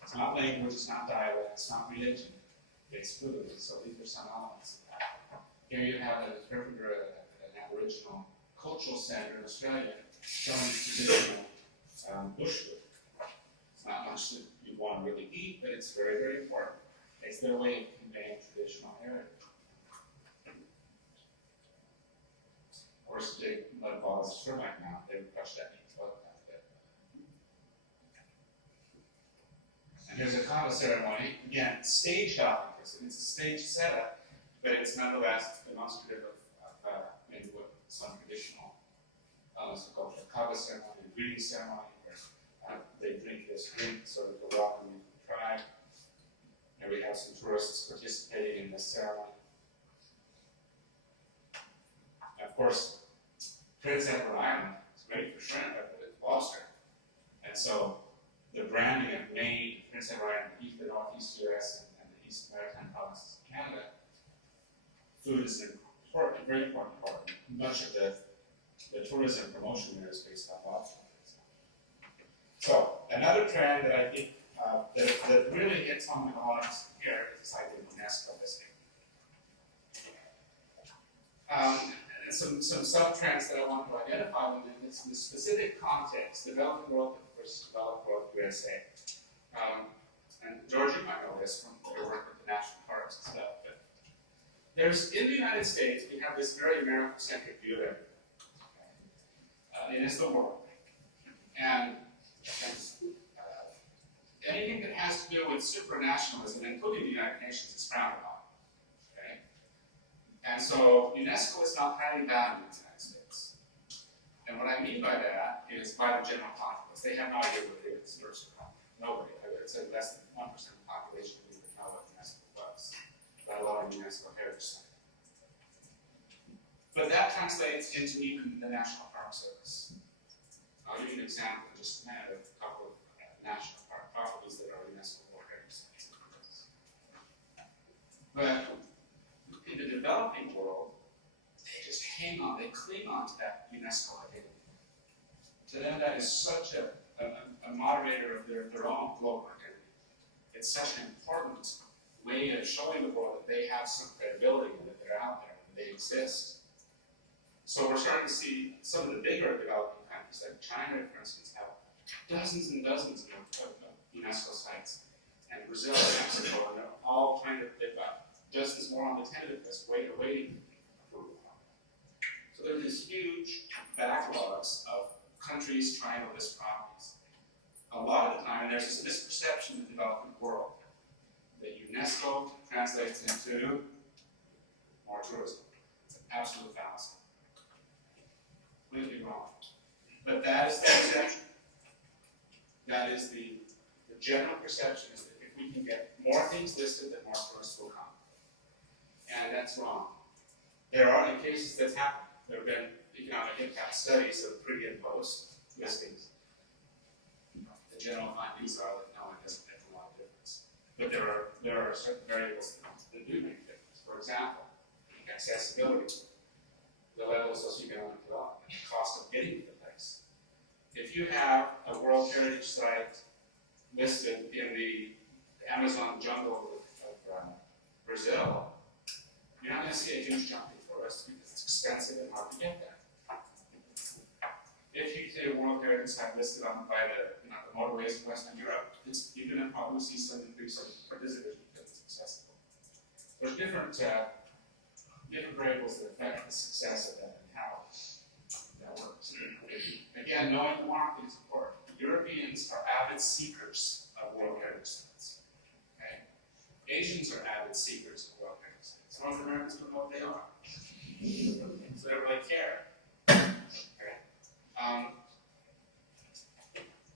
It's not language, it's not dialect, it's not religion, it's food. So these are some elements of that. Here you have an interpreter, an Aboriginal cultural center in Australia showing traditional bush food. It's not much that you want to really eat, but it's very, very important. It's their way of conveying traditional heritage. Of course, Jake Mudball is a termite now. They would crush that meat quite a bit. And here's a kava ceremony. Again, staged obviously. It's a stage setup, but it's nonetheless demonstrative of maybe what some traditional elements of culture. Kava ceremony, a greeting ceremony, where they drink this drink sort of to welcome you to the tribe. And we have some tourists participating in this ceremony. And of course, Prince Edward Island is great for shrimp, but it's lobster. And so the branding of Maine, Prince Edward Island, the northeast US, and the east maritime provinces of Canada, food is an important, very important part. Much of the tourism promotion there is based on lobster. So another trend that I think that really hits home in a lot of here is this idea of UNESCO listing. And some sub-trends that I want to identify them in the specific context, developing world versus developed world USA. And George, you might know this from your work with the national parks and stuff, but in the United States, we have this very American-centric view of everything. It is the world. And anything that has to do with supranationalism, including the United Nations, is frowned upon. Okay? And so UNESCO is not highly valued in the United States. And what I mean by that is by the general populace. They have no idea what it is, first of all. Nobody. I would say less than 1% of the population would even know what UNESCO was, let alone a UNESCO heritage site. But that translates into even the National Park Service. I'll give you an example in just a minute of a couple of national park properties that are UNESCO World Heritage Sites. But in the developing world, they just hang on, they cling on to that UNESCO identity. To them, that is such a moderator of their own global identity. It's such an important way of showing the world that they have some credibility and that they're out there, and they exist. So we're starting to see some of the bigger developing countries, like China, for instance, have dozens and dozens of UNESCO sites. And Brazil and Mexico, and they're all they've got dozens more on the tentative list, awaiting approval. So there's these huge backlogs of countries trying to list properties. A lot of the time, there's this misperception in the developing world that UNESCO translates into more tourism. It's an absolute fallacy. Completely wrong. But that is the perception. That is the general perception is that if we can get more things listed, then more tourists will come. And that's wrong. There are in cases that's happened. There have been economic impact studies of pre and post listings. The general findings are that no, it doesn't make a lot of difference. But there are certain variables that do make a difference. For example, accessibility, the level of socioeconomic development, the cost of getting to the place. If you have a World Heritage Site listed in the Amazon jungle of Brazil, you're not going to see a huge jump in tourists because it's expensive and hard to get there. If you see a World Heritage Site listed by the motorways in Western Europe, you're going to probably see some increase in visitors because it's accessible. There's different variables that affect the success of that and how that works. Again, knowing the market is important. Europeans are avid seekers of World Heritage Sites. Okay? Asians are avid seekers of World Heritage Sites. North Americans don't know what they are. So they don't really care. Okay?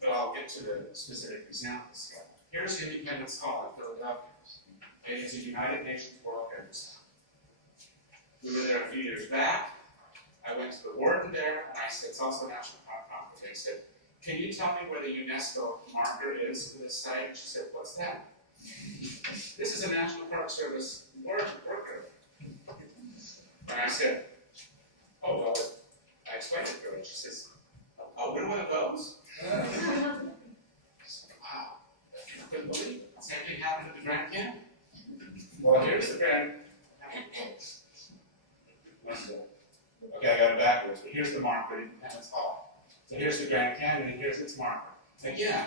But I'll get to the specific examples here. Here's Independence Hall in Philadelphia. It is a United Nations World Heritage Site. We were there a few years back. I went to the warden there, and I said, it's also a national park property. I said, can you tell me where the UNESCO marker is for this site? She said, what's that? This is a National Park Service worker. And I said, oh, well, I explained it to her, and she says, oh, we're one of those. I said, wow, I couldn't believe it. Same thing happened at the Grand Canyon. Well, here's the Grand Canyon. Okay, I got it backwards, but here's the marker, Independence Hall. So here's the Grand Canyon, and here's its marker. Again,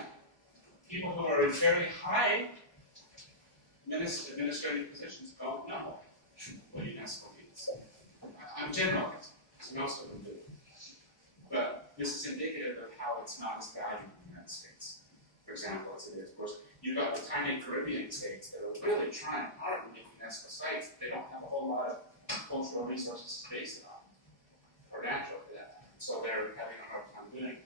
people who are in very high administrative positions don't know what UNESCO means. I'm generalizing, so most of them do. But this is indicative of how it's not as valued in the United States, for example, as it is. Of course, you've got the tiny Caribbean states that are really trying hard to get UNESCO sites. They don't have a whole lot of cultural resources to base it on, or natural for that. So they're having a hard time doing it.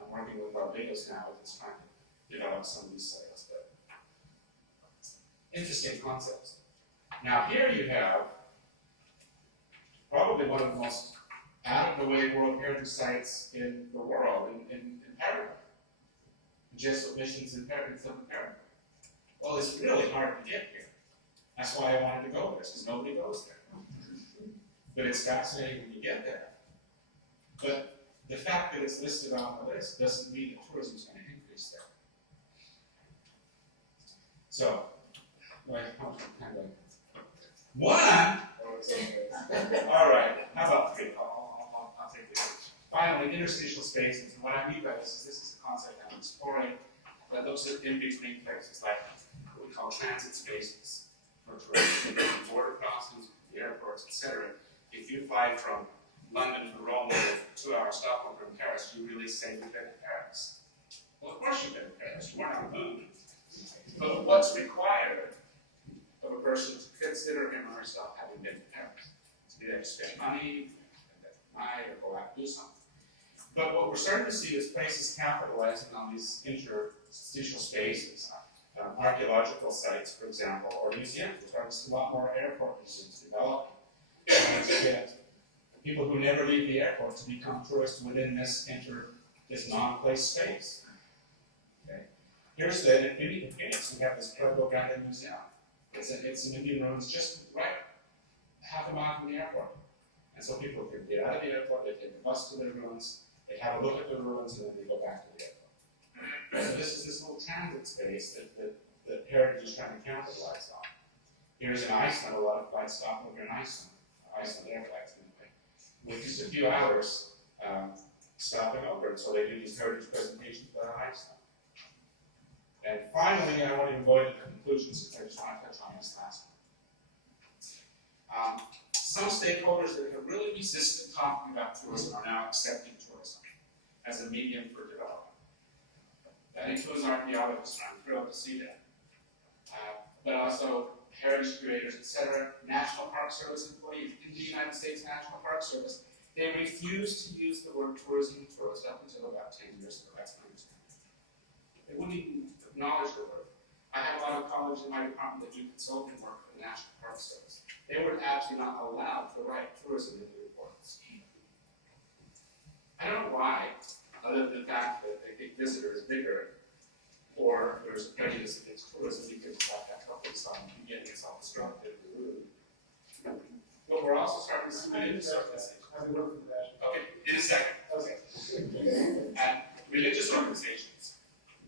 I'm working with Barbados now that's trying to develop some of these sites. But interesting concepts. Now here you have probably one of the most out of the way World Heritage Sites in the world, in Paraguay. Jesuit missions in Southern Paraguay. Well, it's really hard to get here. That's why I wanted to go there, because nobody goes there. But it's fascinating when you get there. But the fact that it's listed on the list doesn't mean that tourism is going to increase there. So, kind of one. All right. How about three? I'll take this. Finally, interstitial spaces. And what I mean by this is a concept I'm exploring that looks at in-between places, like what we call transit spaces for tourists, border crossings, the airports, etc. If you fly from London to Rome with a 2-hour stopover in Paris, you really say you've been to Paris. Well, of course you've been to Paris. You weren't on the moon. But what's required of a person to consider him or herself having been to Paris? To be there to spend money, or go out and do something. But what we're starting to see is places capitalizing on these interstitial spaces, archaeological sites, for example, or museums. We're starting to see a lot more airport museums developing. To get people who never leave the airport to become tourists within this non-place space. Okay. Here's in Phoenix, we have this Pueblo Grande Museum. It's an Indian ruins just right half a mile from the airport. And so people can get out of the airport, they take the bus to the ruins, they have a look at the ruins, and then they go back to the airport. So this is this little transit space that Heritage is trying to capitalize on. Here's in Iceland, a lot of flights stop over in Iceland Air flights anyway, with just a few hours stopping over. And so they do these heritage presentations about Iceland. And finally, I want to avoid the conclusions, because I just want to touch on this last one. Some stakeholders that have really resisted talking about tourism are now accepting tourism as a medium for development. That includes archaeologists, and I'm thrilled to see that. But also heritage curators, etc., National Park Service employees. In the United States National Park Service, they refused to use the word tourism and tourist up until about 10 years ago. That's my understanding. They wouldn't even acknowledge the word. I have a lot of colleagues in my department that do consulting work for the National Park Service. They were actually not allowed to write tourism in the reports. I don't know why, other than the fact that they think visitor is bigger, or there's a prejudice against tourism because of that focus on beginning self-destructive and rude. But we're also starting to see religious organizations. Okay, in a second. Okay. And religious organizations.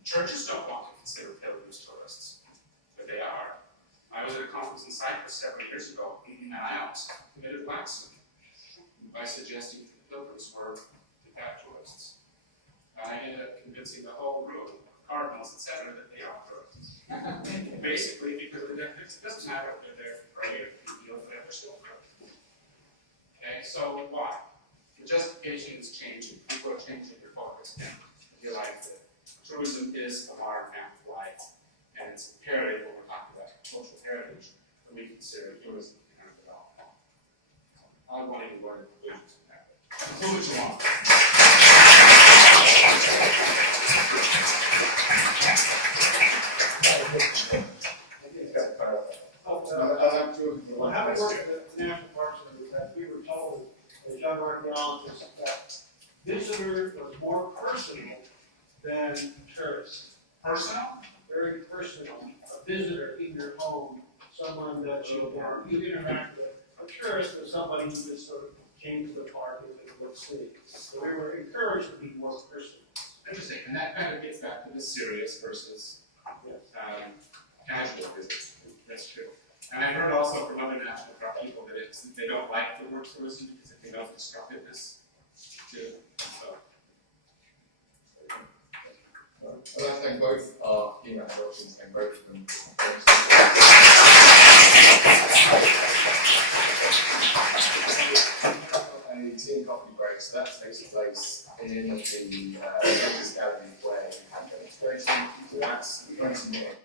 Churches don't want to consider pilgrims tourists, but they are. I was at a conference in Cyprus several years ago, and I almost committed blasphemy by suggesting that the pilgrims were, in fact, tourists. I ended up convincing the whole room, cardinals, etc., that they are tourists. Basically, because it doesn't matter if they're there to pray or to deal with whatever, still tourists. Okay, so why? The justification is changing. People are changing their focus and realize that tourism is a modern act of life, and it's imperative when we're talking about cultural heritage that we consider tourism kind of development. I want to learn the conclusions of that. Moving along. When I worked at the National Park Service, we were told as young archaeologists that visitor was more personal than tourist. Personal? Very personal. A visitor in your home, someone that you interact with. A tourist was somebody who just sort of came to the park and they would see. So we were encouraged to be more personal. Interesting, and that kind of gets back to the serious versus casual visits. That's true. And I've heard also from other national park people that they don't like the word tourism because they know destructiveness too. So. I'd like to thank both our keynote talks and both of them. A tea and coffee break, so that takes place in the Gallery where we have demonstration. So that's 20 minutes.